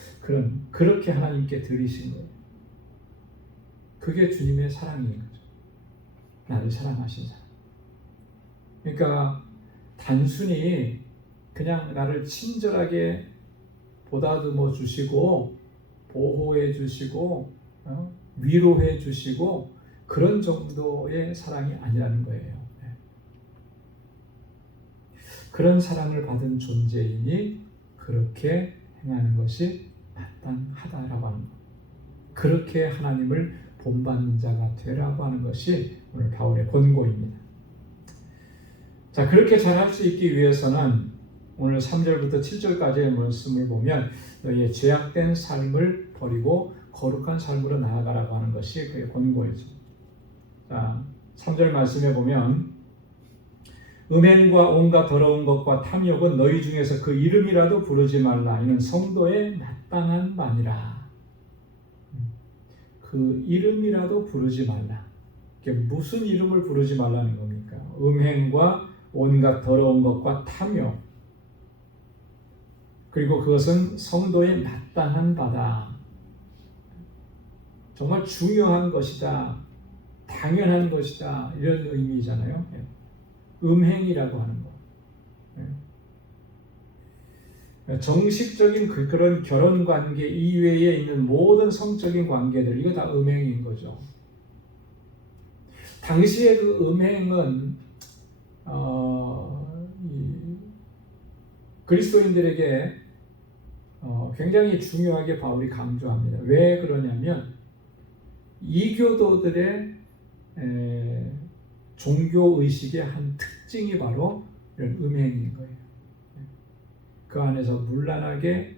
그렇게 하나님께 드리신 거예요. 그게 주님의 사랑인 거죠. 나를 사랑하신 사랑. 그러니까 단순히 그냥 나를 친절하게 보다듬어 주시고 보호해 주시고 위로해 주시고 그런 정도의 사랑이 아니라는 거예요. 그런 사랑을 받은 존재이니 그렇게 행하는 것이 마땅하다라고 하는 것. 그렇게 하나님을 본받는 자가 되라고 하는 것이 오늘 바울의 권고입니다. 자, 그렇게 잘할 수 있기 위해서는 오늘 3절부터 7절까지의 말씀을 보면 너희의 죄악된 삶을 버리고 거룩한 삶으로 나아가라고 하는 것이 그의 권고이죠. 자, 3절 말씀에 보면 음행과 온갖 더러운 것과 탐욕은 너희 중에서 그 이름이라도 부르지 말라. 이는 성도의 마땅한 바니라. 그 이름이라도 부르지 말라. 이게 무슨 이름을 부르지 말라는 겁니까? 음행과 온갖 더러운 것과 탐욕. 그리고 그것은 성도의 마땅한 바다. 정말 중요한 것이다. 당연한 것이다. 이런 의미잖아요. 음행이라고 하는 것. 정식적인 그런 결혼 관계 이외에 있는 모든 성적인 관계들, 이거 다 음행인 거죠. 당시에 그 음행은 그리스도인들에게 굉장히 중요하게 바울이 강조합니다. 왜 그러냐면 이교도들의 종교의식의 한 특징이 바로 이런 음행인 거예요. 그 안에서 문란하게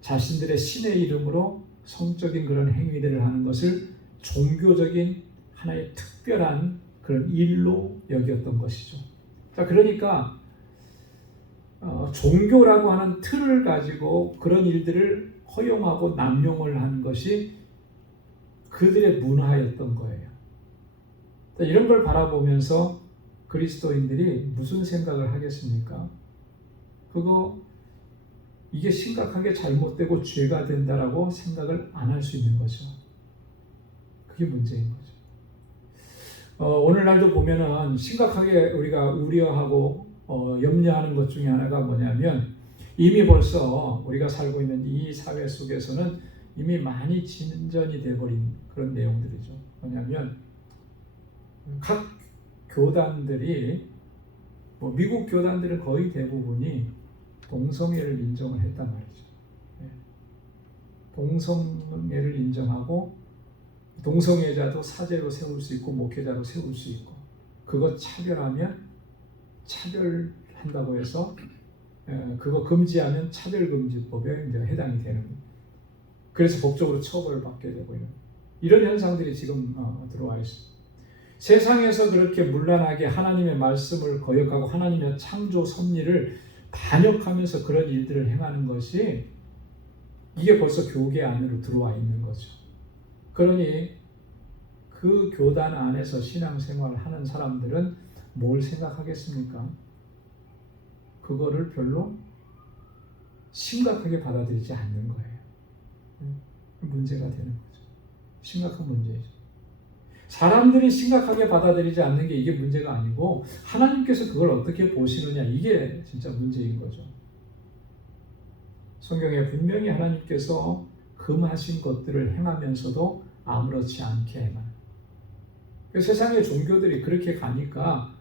자신들의 신의 이름으로 성적인 그런 행위들을 하는 것을 종교적인 하나의 특별한 그런 일로 여겼던 것이죠. 자, 그러니까 종교라고 하는 틀을 가지고 그런 일들을 허용하고 남용을 하는 것이 그들의 문화였던 거예요. 자, 이런 걸 바라보면서 그리스도인들이 무슨 생각을 하겠습니까? 이게 심각하게 잘못되고 죄가 된다라고 생각을 안 할 수 있는 거죠. 그게 문제인 거죠. 오늘날도 보면은 심각하게 우리가 우려하고 염려하는 것 중에 하나가 뭐냐면 이미 벌써 우리가 살고 있는 이 사회 속에서는 이미 많이 진전이 돼버린 그런 내용들이죠. 뭐냐면 각 교단들이 미국 교단들은 거의 대부분이 동성애를 인정을 했단 말이죠. 동성애를 인정하고 동성애자도 사제로 세울 수 있고 목회자로 세울 수 있고 그거 차별하면 차별한다고 해서 그거 금지하면 차별금지법에 이제 해당이 되는 거예요. 그래서 법적으로 처벌을 받게 되고 있는 이런 현상들이 지금 들어와 있습니다. 세상에서 그렇게 문란하게 하나님의 말씀을 거역하고 하나님의 창조 섭리를 반역하면서 그런 일들을 행하는 것이 이게 벌써 교계 안으로 들어와 있는 거죠. 그러니 그 교단 안에서 신앙생활을 하는 사람들은 뭘 생각하겠습니까? 그거를 별로 심각하게 받아들이지 않는 거예요. 문제가 되는 거죠. 심각한 문제이죠. 사람들이 심각하게 받아들이지 않는 게 이게 문제가 아니고 하나님께서 그걸 어떻게 보시느냐 이게 진짜 문제인 거죠. 성경에 분명히 하나님께서 금하신 것들을 행하면서도 아무렇지 않게 행하는 세상의 종교들이 그렇게 가니까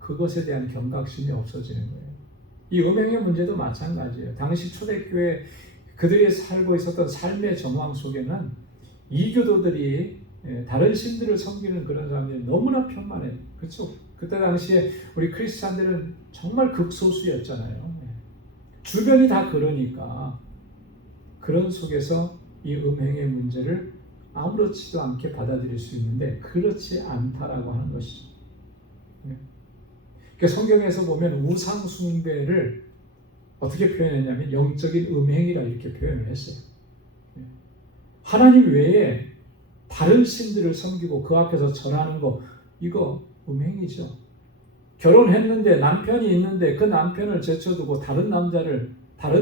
그것에 대한 경각심이 없어지는 거예요. 이 음행의 문제도 마찬가지예요. 당시 초대교회 그들이 살고 있었던 삶의 정황 속에는 이교도들이 다른 신들을 섬기는 그런 사람들이 너무나 편만해요. 그렇죠? 그때 당시에 우리 크리스찬들은 정말 극소수였잖아요. 주변이 다 그러니까 그런 속에서 이 음행의 문제를 아무렇지도 않게 받아들일 수 있는데 그렇지 않다라고 하는 것이죠. 그러니까 성경에서 보면 우상 숭배를 어떻게 표현했냐면 영적인 음행이라 이렇게 표현을 했어요. 하나님 외에 다른 신들을 섬기고 그 앞에서 절하는 거 이거 음행이죠. 결혼했는데 남편이 있는데 그 남편을 제쳐두고 다른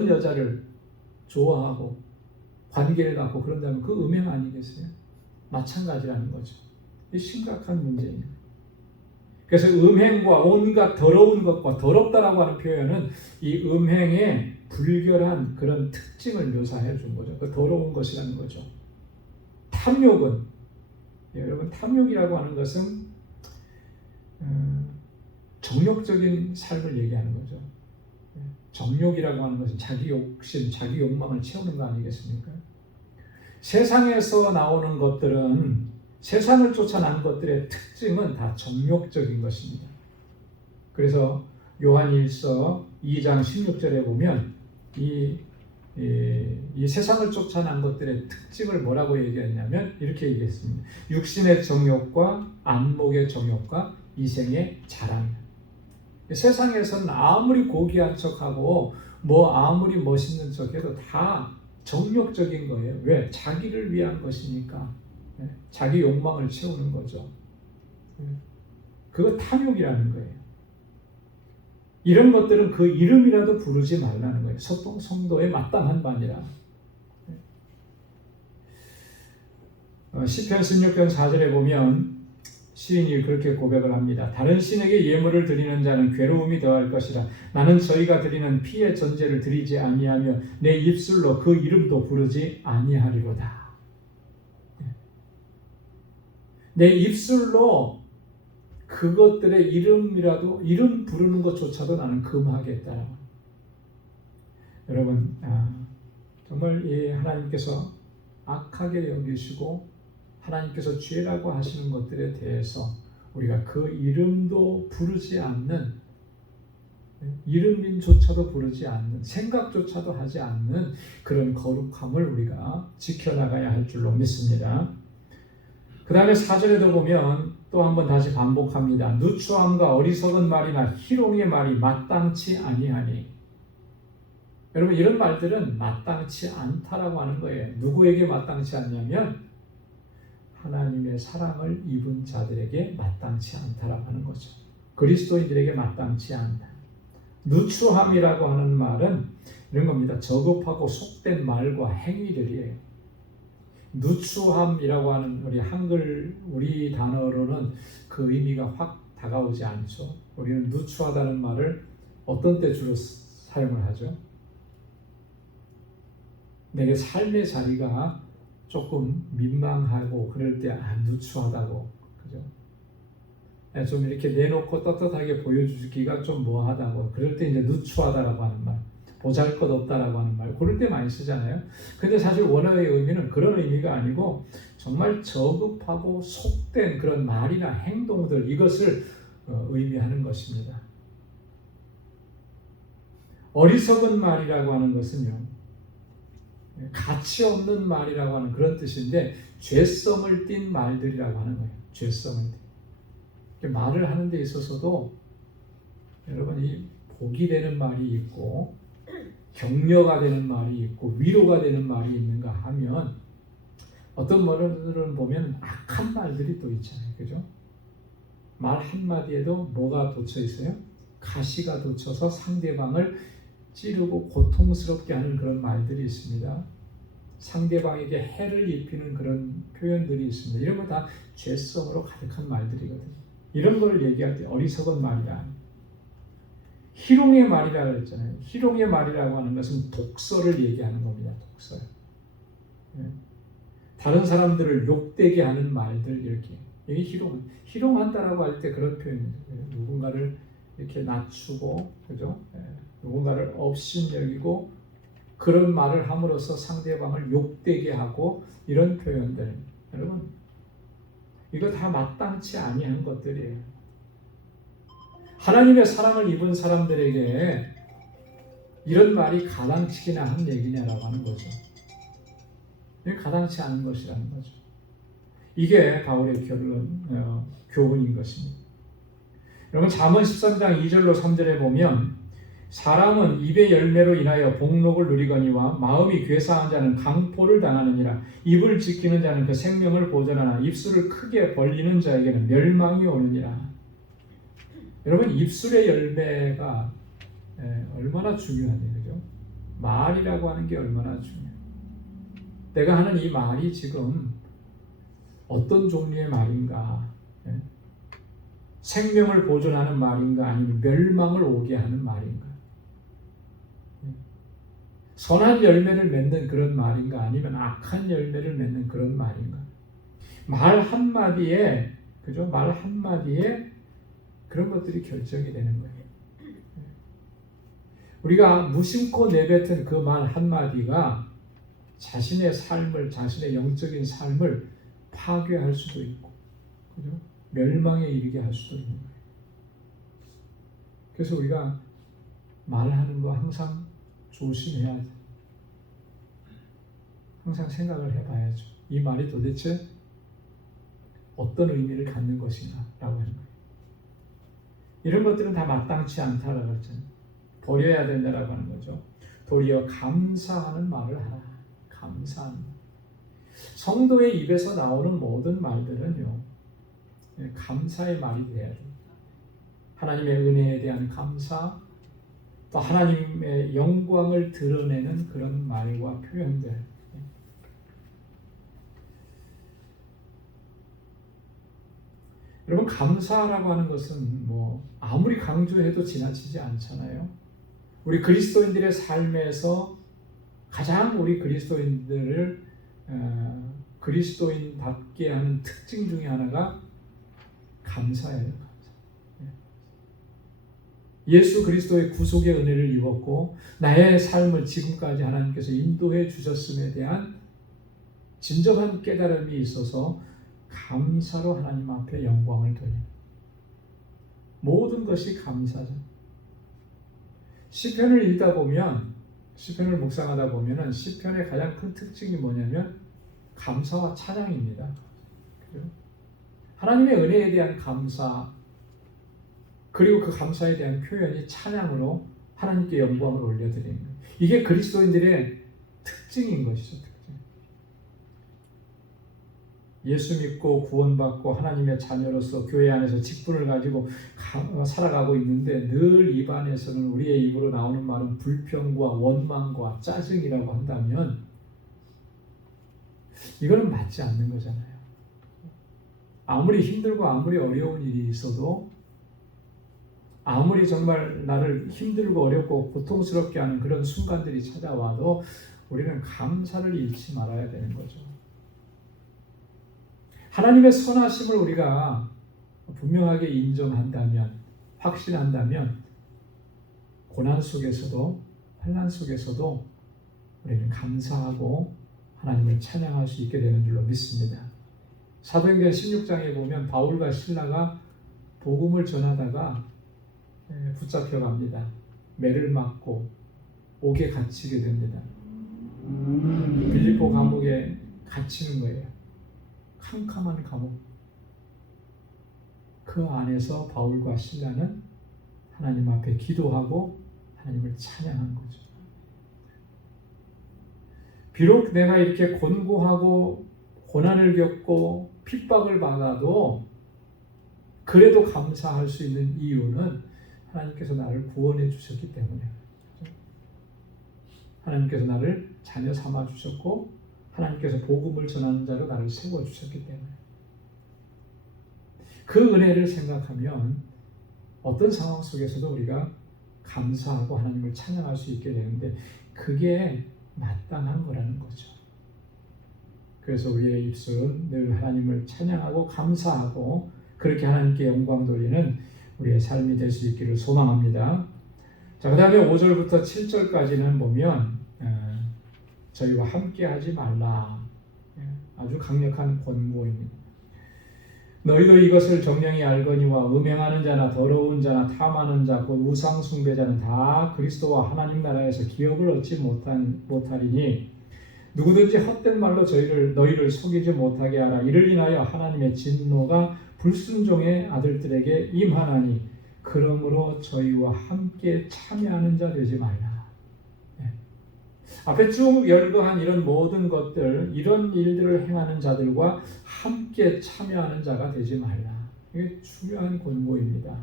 여자를 좋아하고 관계를 갖고 그런다면 그 음행 아니겠어요? 마찬가지라는 거죠. 이 심각한 문제입니다. 그래서 음행과 온갖 더러운 것과 더럽다라고 하는 표현은 이 음행의 불결한 그런 특징을 묘사해 준 거죠. 그 더러운 것이라는 거죠. 탐욕은 여러분 탐욕이라고 하는 것은 정욕적인 삶을 얘기하는 거죠. 정욕이라고 하는 것은 자기 욕심, 자기 욕망을 채우는 거 아니겠습니까? 세상에서 나오는 것들은 세상을 쫓아난 것들의 특징은 다 정욕적인 것입니다. 그래서 요한일서 2장 16절에 보면 이 세상을 쫓아난 것들의 특징을 뭐라고 얘기했냐면 이렇게 얘기했습니다. 육신의 정욕과 안목의 정욕과 이생의 자랑. 세상에서는 아무리 고귀한 척하고 아무리 멋있는 척해도 다 정욕적인 거예요. 왜? 자기를 위한 것이니까. 자기 욕망을 채우는 거죠. 그거 탐욕이라는 거예요. 이런 것들은 그 이름이라도 부르지 말라는 거예요. 성도에 마땅한 바니라. 시편 16편 4절에 보면 시인이 그렇게 고백을 합니다. 다른 신에게 예물을 드리는 자는 괴로움이 더할 것이라. 나는 저희가 드리는 피의 전제를 드리지 아니하며 내 입술로 그 이름도 부르지 아니하리로다. 내 입술로 그것들의 이름 부르는 것조차도 나는 금하겠다. 여러분 정말 이 하나님께서 악하게 여기시고 하나님께서 죄라고 하시는 것들에 대해서 우리가 그 이름도 부르지 않는, 이름조차도 부르지 않는, 생각조차도 하지 않는 그런 거룩함을 우리가 지켜나가야 할 줄로 믿습니다. 그 다음에 4절에도 보면 또 한번 다시 반복합니다. 누추함과 어리석은 말이나 희롱의 말이 마땅치 아니하니. 여러분, 이런 말들은 마땅치 않다라고 하는 거예요. 누구에게 마땅치 않냐면 하나님의 사랑을 입은 자들에게 마땅치 않다라고 하는 거죠. 그리스도인들에게 마땅치 않다. 누추함이라고 하는 말은 이런 겁니다. 저급하고 속된 말과 행위들이에요. 누추함이라고 하는 우리 단어로는 그 의미가 확 다가오지 않죠. 우리는 누추하다는 말을 어떤 때 주로 사용을 하죠? 내게 삶의 자리가 조금 민망하고 그럴 때 누추하다고, 그죠? 좀 이렇게 내놓고 떳떳하게 보여주기가 좀 뭐하다고, 그럴 때 이제 누추하다라고 하는 말, 보잘것없다라고 하는 말, 그럴 때 많이 쓰잖아요. 근데 사실 원어의 의미는 그런 의미가 아니고 정말 저급하고 속된 그런 말이나 행동들, 이것을 의미하는 것입니다. 어리석은 말이라고 하는 것은요, 가치 없는 말이라고 하는 그런 뜻인데 죄성을 띤 말들이라고 하는 거예요. 죄성을 띤. 말을 하는 데 있어서도 여러분, 이 복이 되는 말이 있고 격려가 되는 말이 있고 위로가 되는 말이 있는가 하면 어떤 말들은 보면 악한 말들이 또 있잖아요. 그죠? 말 한마디에도 뭐가 돋쳐 있어요? 가시가 돋쳐서 상대방을 찌르고 고통스럽게 하는 그런 말들이 있습니다. 상대방에게 해를 입히는 그런 표현들이 있습니다. 이런 거 다 죄성으로 가득한 말들이거든요. 이런 걸 얘기할 때 어리석은 말이다. 희롱의 말이라고 했잖아요. 희롱의 말이라고 하는 것은 독설을 얘기하는 겁니다. 독설. 다른 사람들을 욕되게 하는 말들, 이렇게. 이게 희롱한다라고 할 때 그런 표현이죠. 누군가를 이렇게 낮추고, 그죠? 누군가를 업신여기고 그런 말을 함으로써 상대방을 욕되게 하고, 이런 표현들, 여러분, 이거 다 마땅치 아니한 것들이에요. 하나님의 사랑을 입은 사람들에게 이런 말이 가당치기나 한 얘기냐라고 하는 거죠. 가당치 않은 것이라는 거죠. 이게 바울의 교훈인 것입니다. 여러분, 잠언 13장 2절로 3절에 보면 사람은 입의 열매로 인하여 복록을 누리거니와 마음이 괴사한 자는 강포를 당하느니라. 입을 지키는 자는 그 생명을 보존하나 입술을 크게 벌리는 자에게는 멸망이 오느니라. 여러분, 입술의 열매가 얼마나 중요한지, 그죠? 말이라고 하는 게 얼마나 중요해요. 내가 하는 이 말이 지금 어떤 종류의 말인가? 생명을 보존하는 말인가? 아니면 멸망을 오게 하는 말인가? 선한 열매를 맺는 그런 말인가? 아니면 악한 열매를 맺는 그런 말인가? 말 한마디에, 그죠? 말 한마디에 그런 것들이 결정이 되는 거예요. 우리가 무심코 내뱉은 그 말 한마디가 자신의 삶을, 자신의 영적인 삶을 파괴할 수도 있고, 그죠? 멸망에 이르게 할 수도 있는 거예요. 그래서 우리가 말하는 거 항상 조심해야 돼. 항상 생각을 해봐야죠. 이 말이 도대체 어떤 의미를 갖는 것인가 라고 하는 거예요. 이런 것들은 다 마땅치 않다라고 했잖아요. 버려야 된다라고 하는 거죠. 도리어 감사하는 말을 하라. 감사하는 말. 성도의 입에서 나오는 모든 말들은요, 감사의 말이 돼야 됩니다. 하나님의 은혜에 대한 감사, 또 하나님의 영광을 드러내는 그런 말과 표현들. 여러분, 감사라고 하는 것은 뭐 아무리 강조해도 지나치지 않잖아요. 우리 그리스도인들의 삶에서 가장 우리 그리스도인들을 그리스도인답게 하는 특징 중에 하나가 감사예요. 감사. 예. 예수 그리스도의 구속의 은혜를 입었고 나의 삶을 지금까지 하나님께서 인도해 주셨음에 대한 진정한 깨달음이 있어서 감사로 하나님 앞에 영광을 돌립니다. 모든 것이 감사죠. 시편을 읽다 보면, 시편을 묵상하다 보면은 시편의 가장 큰 특징이 뭐냐면 감사와 찬양입니다. 그죠? 하나님의 은혜에 대한 감사, 그리고 그 감사에 대한 표현이 찬양으로 하나님께 영광을 올려드리는 거예요. 이게 그리스도인들의 특징인 것이죠. 특징. 예수 믿고 구원받고 하나님의 자녀로서 교회 안에서 직분을 가지고 살아가고 있는데 늘 입안에서는 우리의 입으로 나오는 말은 불평과 원망과 짜증이라고 한다면 이거는 맞지 않는 거잖아요. 아무리 힘들고 아무리 어려운 일이 있어도, 아무리 정말 나를 힘들고 어렵고 고통스럽게 하는 그런 순간들이 찾아와도 우리는 감사를 잃지 말아야 되는 거죠. 하나님의 선하심을 우리가 분명하게 인정한다면, 확신한다면 고난 속에서도 환난 속에서도 우리는 감사하고 하나님을 찬양할 수 있게 되는 줄로 믿습니다. 사도행전 16장에 보면 바울과 실라가 복음을 전하다가 붙잡혀갑니다. 매를 맞고 옥에 갇히게 됩니다. 빌립보 감옥에 갇히는 거예요. 캄캄한 감옥. 그 안에서 바울과 실라는 하나님 앞에 기도하고 하나님을 찬양한 거죠. 비록 내가 이렇게 곤고하고 고난을 겪고 핍박을 받아도 그래도 감사할 수 있는 이유는 하나님께서 나를 구원해 주셨기 때문에, 하나님께서 나를 자녀 삼아 주셨고 하나님께서 복음을 전하는 자로 나를 세워 주셨기 때문에, 그 은혜를 생각하면 어떤 상황 속에서도 우리가 감사하고 하나님을 찬양할 수 있게 되는데 그게 마땅한 거라는 거죠. 그래서 우리의 입술은 늘 하나님을 찬양하고 감사하고 그렇게 하나님께 영광 돌리는 우리의 삶이 될 수 있기를 소망합니다. 자, 그 다음에 5절부터 7절까지는 보면 저희와 함께 하지 말라. 아주 강력한 권고입니다. 너희도 이것을 정령이 알거니와 음행하는 자나 더러운 자나 탐하는 자 곧 우상 숭배자는 다 그리스도와 하나님 나라에서 기업을 얻지 못하리니 누구든지 헛된 말로 너희를 속이지 못하게 하라. 이를 인하여 하나님의 진노가 불순종의 아들들에게 임하나니 그러므로 저희와 함께 참여하는 자 되지 말라. 앞에 쭉 열거한 이런 모든 것들, 이런 일들을 행하는 자들과 함께 참여하는 자가 되지 말라. 이게 중요한 권고입니다.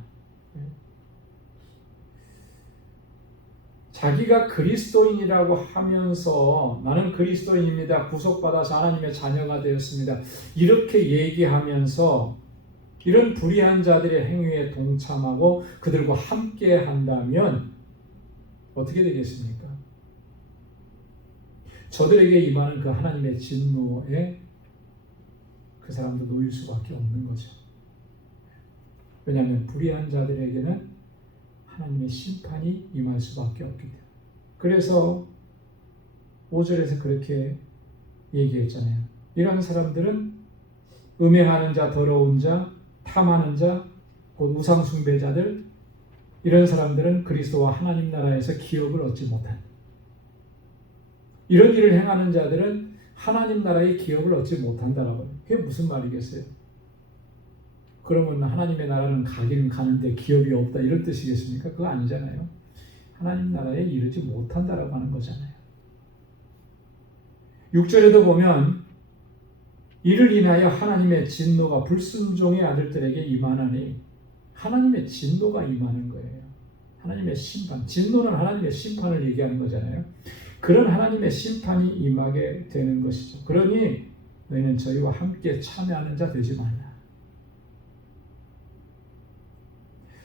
자기가 그리스도인이라고 하면서 나는 그리스도인입니다. 구속받아서 하나님의 자녀가 되었습니다. 이렇게 얘기하면서 이런 불의한 자들의 행위에 동참하고 그들과 함께 한다면 어떻게 되겠습니까? 저들에게 임하는 그 하나님의 진노에 그 사람도 놓일 수밖에 없는 거죠. 왜냐하면 불의한 자들에게는 하나님의 심판이 임할 수밖에 없기 때문에. 그래서 5절에서 그렇게 얘기했잖아요. 이런 사람들은 음행하는 자, 더러운 자, 탐하는 자, 곧 우상 숭배자들, 이런 사람들은 그리스도와 하나님 나라에서 기업을 얻지 못한다. 이런 일을 행하는 자들은 하나님 나라의 기업을 얻지 못한다라고. 그게 무슨 말이겠어요? 그러면 하나님의 나라는 가기는 가는데 기업이 없다 이런 뜻이겠습니까? 그거 아니잖아요. 하나님 나라에 이르지 못한다라고 하는 거잖아요. 6절에도 보면 이를 인하여 하나님의 진노가 불순종의 아들들에게 임하나니, 하나님의 진노가 임하는 거예요. 하나님의 심판. 진노는 하나님의 심판을 얘기하는 거잖아요. 그런 하나님의 심판이 임하게 되는 것이죠. 그러니 너희는 저희와 함께 참여하는 자 되지 말라.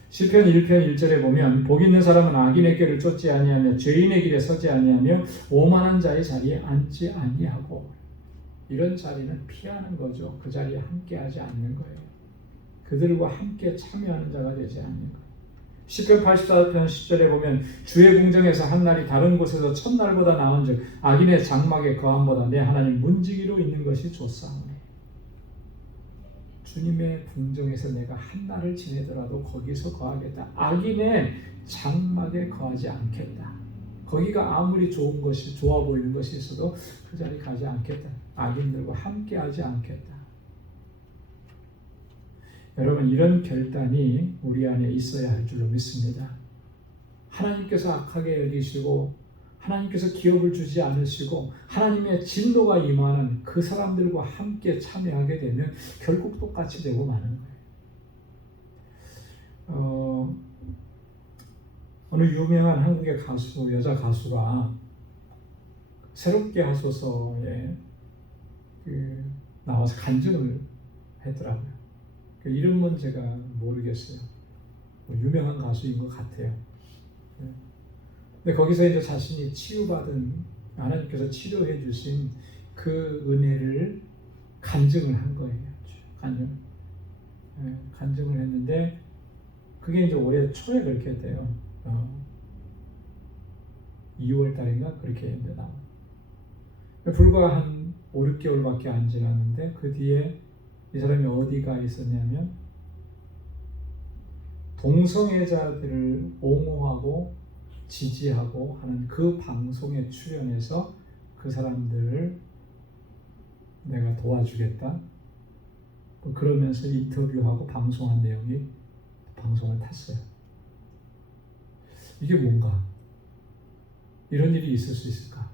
시편 1편 1절에 보면 복 있는 사람은 악인의 길을 쫓지 아니하며 죄인의 길에 서지 아니하며 오만한 자의 자리에 앉지 아니하고, 이런 자리는 피하는 거죠. 그 자리에 함께하지 않는 거예요. 그들과 함께 참여하는 자가 되지 않는 거예요. 시편 84편 10절에 보면 주의 궁정에서 한 날이 다른 곳에서 첫날보다 나은즉 악인의 장막에 거함보다 내 하나님 문지기로 있는 것이 좋사오니. 주님의 궁정에서 내가 한 날을 지내더라도 거기서 거하겠다. 악인의 장막에 거하지 않겠다. 거기가 아무리 좋은 것이 좋아 보이는 것이 있어도 그 자리 가지 않겠다. 악인들과 함께하지 않겠다. 여러분, 이런 결단이 우리 안에 있어야 할 줄로 믿습니다. 하나님께서 악하게 여기시고 하나님께서 기업을 주지 않으시고 하나님의 진노가 임하는 그 사람들과 함께 참여하게 되면 결국 똑같이 되고 마는 거예요. 어느 유명한 한국의 가수, 여자 가수가 새롭게 하소서에 나와서 간증을 했더라고요. 그 이름은 제가 모르겠어요. 유명한 가수인 것 같아요. 근데 거기서 이제 자신이 치유받은, 하나님께서 치료해 주신 그 은혜를 간증을 한 거예요. 간증을 했는데 그게 이제 올해 초에 그렇게 돼요. 2월 달인가 그렇게 이제 나와요. 불과 한 5, 6개월밖에 안 지났는데 그 뒤에 이 사람이 어디가 있었냐면 동성애자들을 옹호하고 지지하고 하는 그 방송에 출연해서 그 사람들을 내가 도와주겠다. 그러면서 인터뷰하고 방송한 내용이 방송을 탔어요. 이게 뭔가? 이런 일이 있을 수 있을까?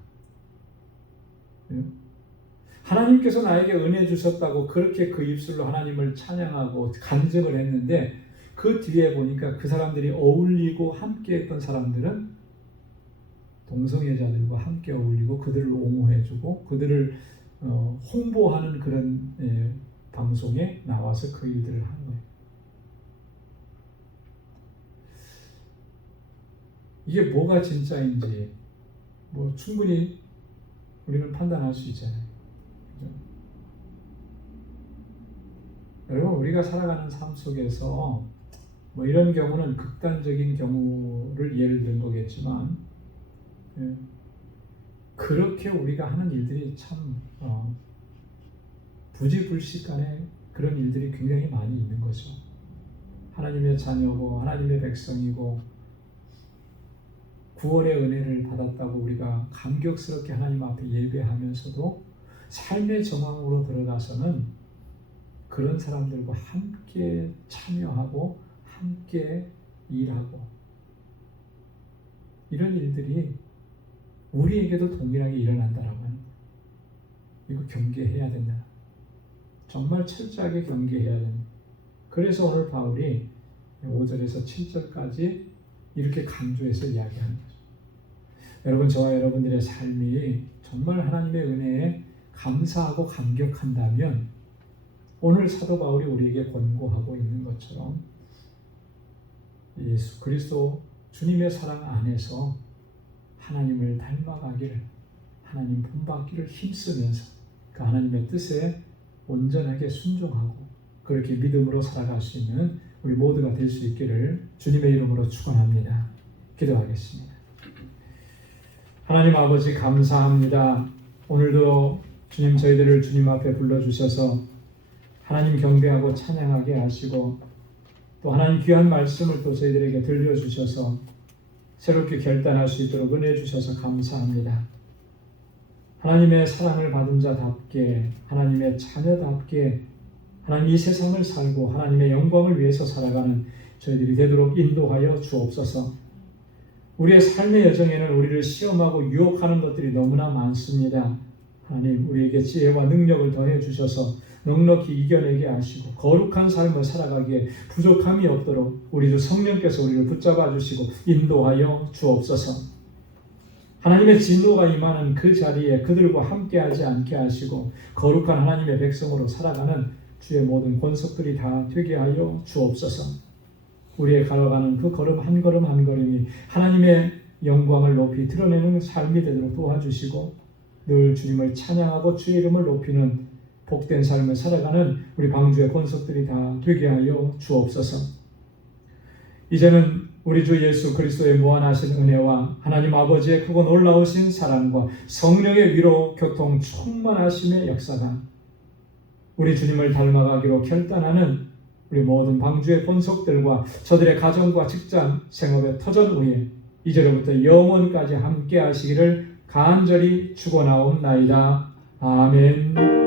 하나님께서 나에게 은혜 주셨다고 그렇게 그 입술로 하나님을 찬양하고 간증을 했는데 그 뒤에 보니까 그 사람들이 어울리고 함께했던 사람들은 동성애자들과 함께 어울리고 그들을 옹호해주고 그들을 홍보하는 그런 방송에 나와서 그 일들을 한 거예요. 이게 뭐가 진짜인지 충분히 우리는 판단할 수 있잖아요. 그렇죠? 여러분, 우리가 살아가는 삶 속에서 이런 경우는 극단적인 경우를 예를 든 거겠지만 그렇게 우리가 하는 일들이 참 부지불식간에 그런 일들이 굉장히 많이 있는 거죠. 하나님의 자녀고 하나님의 백성이고 구원의 은혜를 받았다고 우리가 감격스럽게 하나님 앞에 예배하면서도 삶의 정황으로 들어가서는 그런 사람들과 함께 참여하고 함께 일하고 이런 일들이 우리에게도 동일하게 일어난다라고 하는 거예요. 이거 경계해야 된다. 정말 철저하게 경계해야 된다. 그래서 오늘 바울이 5절에서 7절까지 이렇게 강조해서 이야기하는 거죠. 여러분, 저와 여러분들의 삶이 정말 하나님의 은혜에 감사하고 감격한다면 오늘 사도 바울이 우리에게 권고하고 있는 것처럼 예수 그리스도 주님의 사랑 안에서 하나님을 닮아가기를, 하나님 본받기를 힘쓰면서 그 하나님의 뜻에 온전하게 순종하고 그렇게 믿음으로 살아갈 수 있는 우리 모두가 될 수 있기를 주님의 이름으로 축원합니다. 기도하겠습니다. 하나님 아버지, 감사합니다. 오늘도 주님, 저희들을 주님 앞에 불러주셔서 하나님 경배하고 찬양하게 하시고 또 하나님 귀한 말씀을 또 저희들에게 들려주셔서 새롭게 결단할 수 있도록 은혜 주셔서 감사합니다. 하나님의 사랑을 받은 자답게, 하나님의 자녀답게 하나님 이 세상을 살고 하나님의 영광을 위해서 살아가는 저희들이 되도록 인도하여 주옵소서. 우리의 삶의 여정에는 우리를 시험하고 유혹하는 것들이 너무나 많습니다. 하나님, 우리에게 지혜와 능력을 더해 주셔서 넉넉히 이겨내게 하시고 거룩한 삶을 살아가기에 부족함이 없도록 우리 주 성령께서 우리를 붙잡아 주시고 인도하여 주옵소서. 하나님의 진노가 임하는 그 자리에 그들과 함께하지 않게 하시고 거룩한 하나님의 백성으로 살아가는 주의 모든 권속들이 다 되게 하여 주옵소서. 우리의 걸어가는 그 걸음 한 걸음 한 걸음이 하나님의 영광을 높이 드러내는 삶이 되도록 도와주시고 늘 주님을 찬양하고 주의 이름을 높이는 복된 삶을 살아가는 우리 방주의 권속들이 다 되게 하여 주옵소서. 이제는 우리 주 예수 그리스도의 무한하신 은혜와 하나님 아버지의 크고 놀라우신 사랑과 성령의 위로 교통 충만하심의 역사가 우리 주님을 닮아가기로 결단하는 우리 모든 방주의 본속들과 저들의 가정과 직장, 생업의 터전 위에 이제로부터 영원까지 함께 하시기를 간절히 축원하옵나이다. 아멘.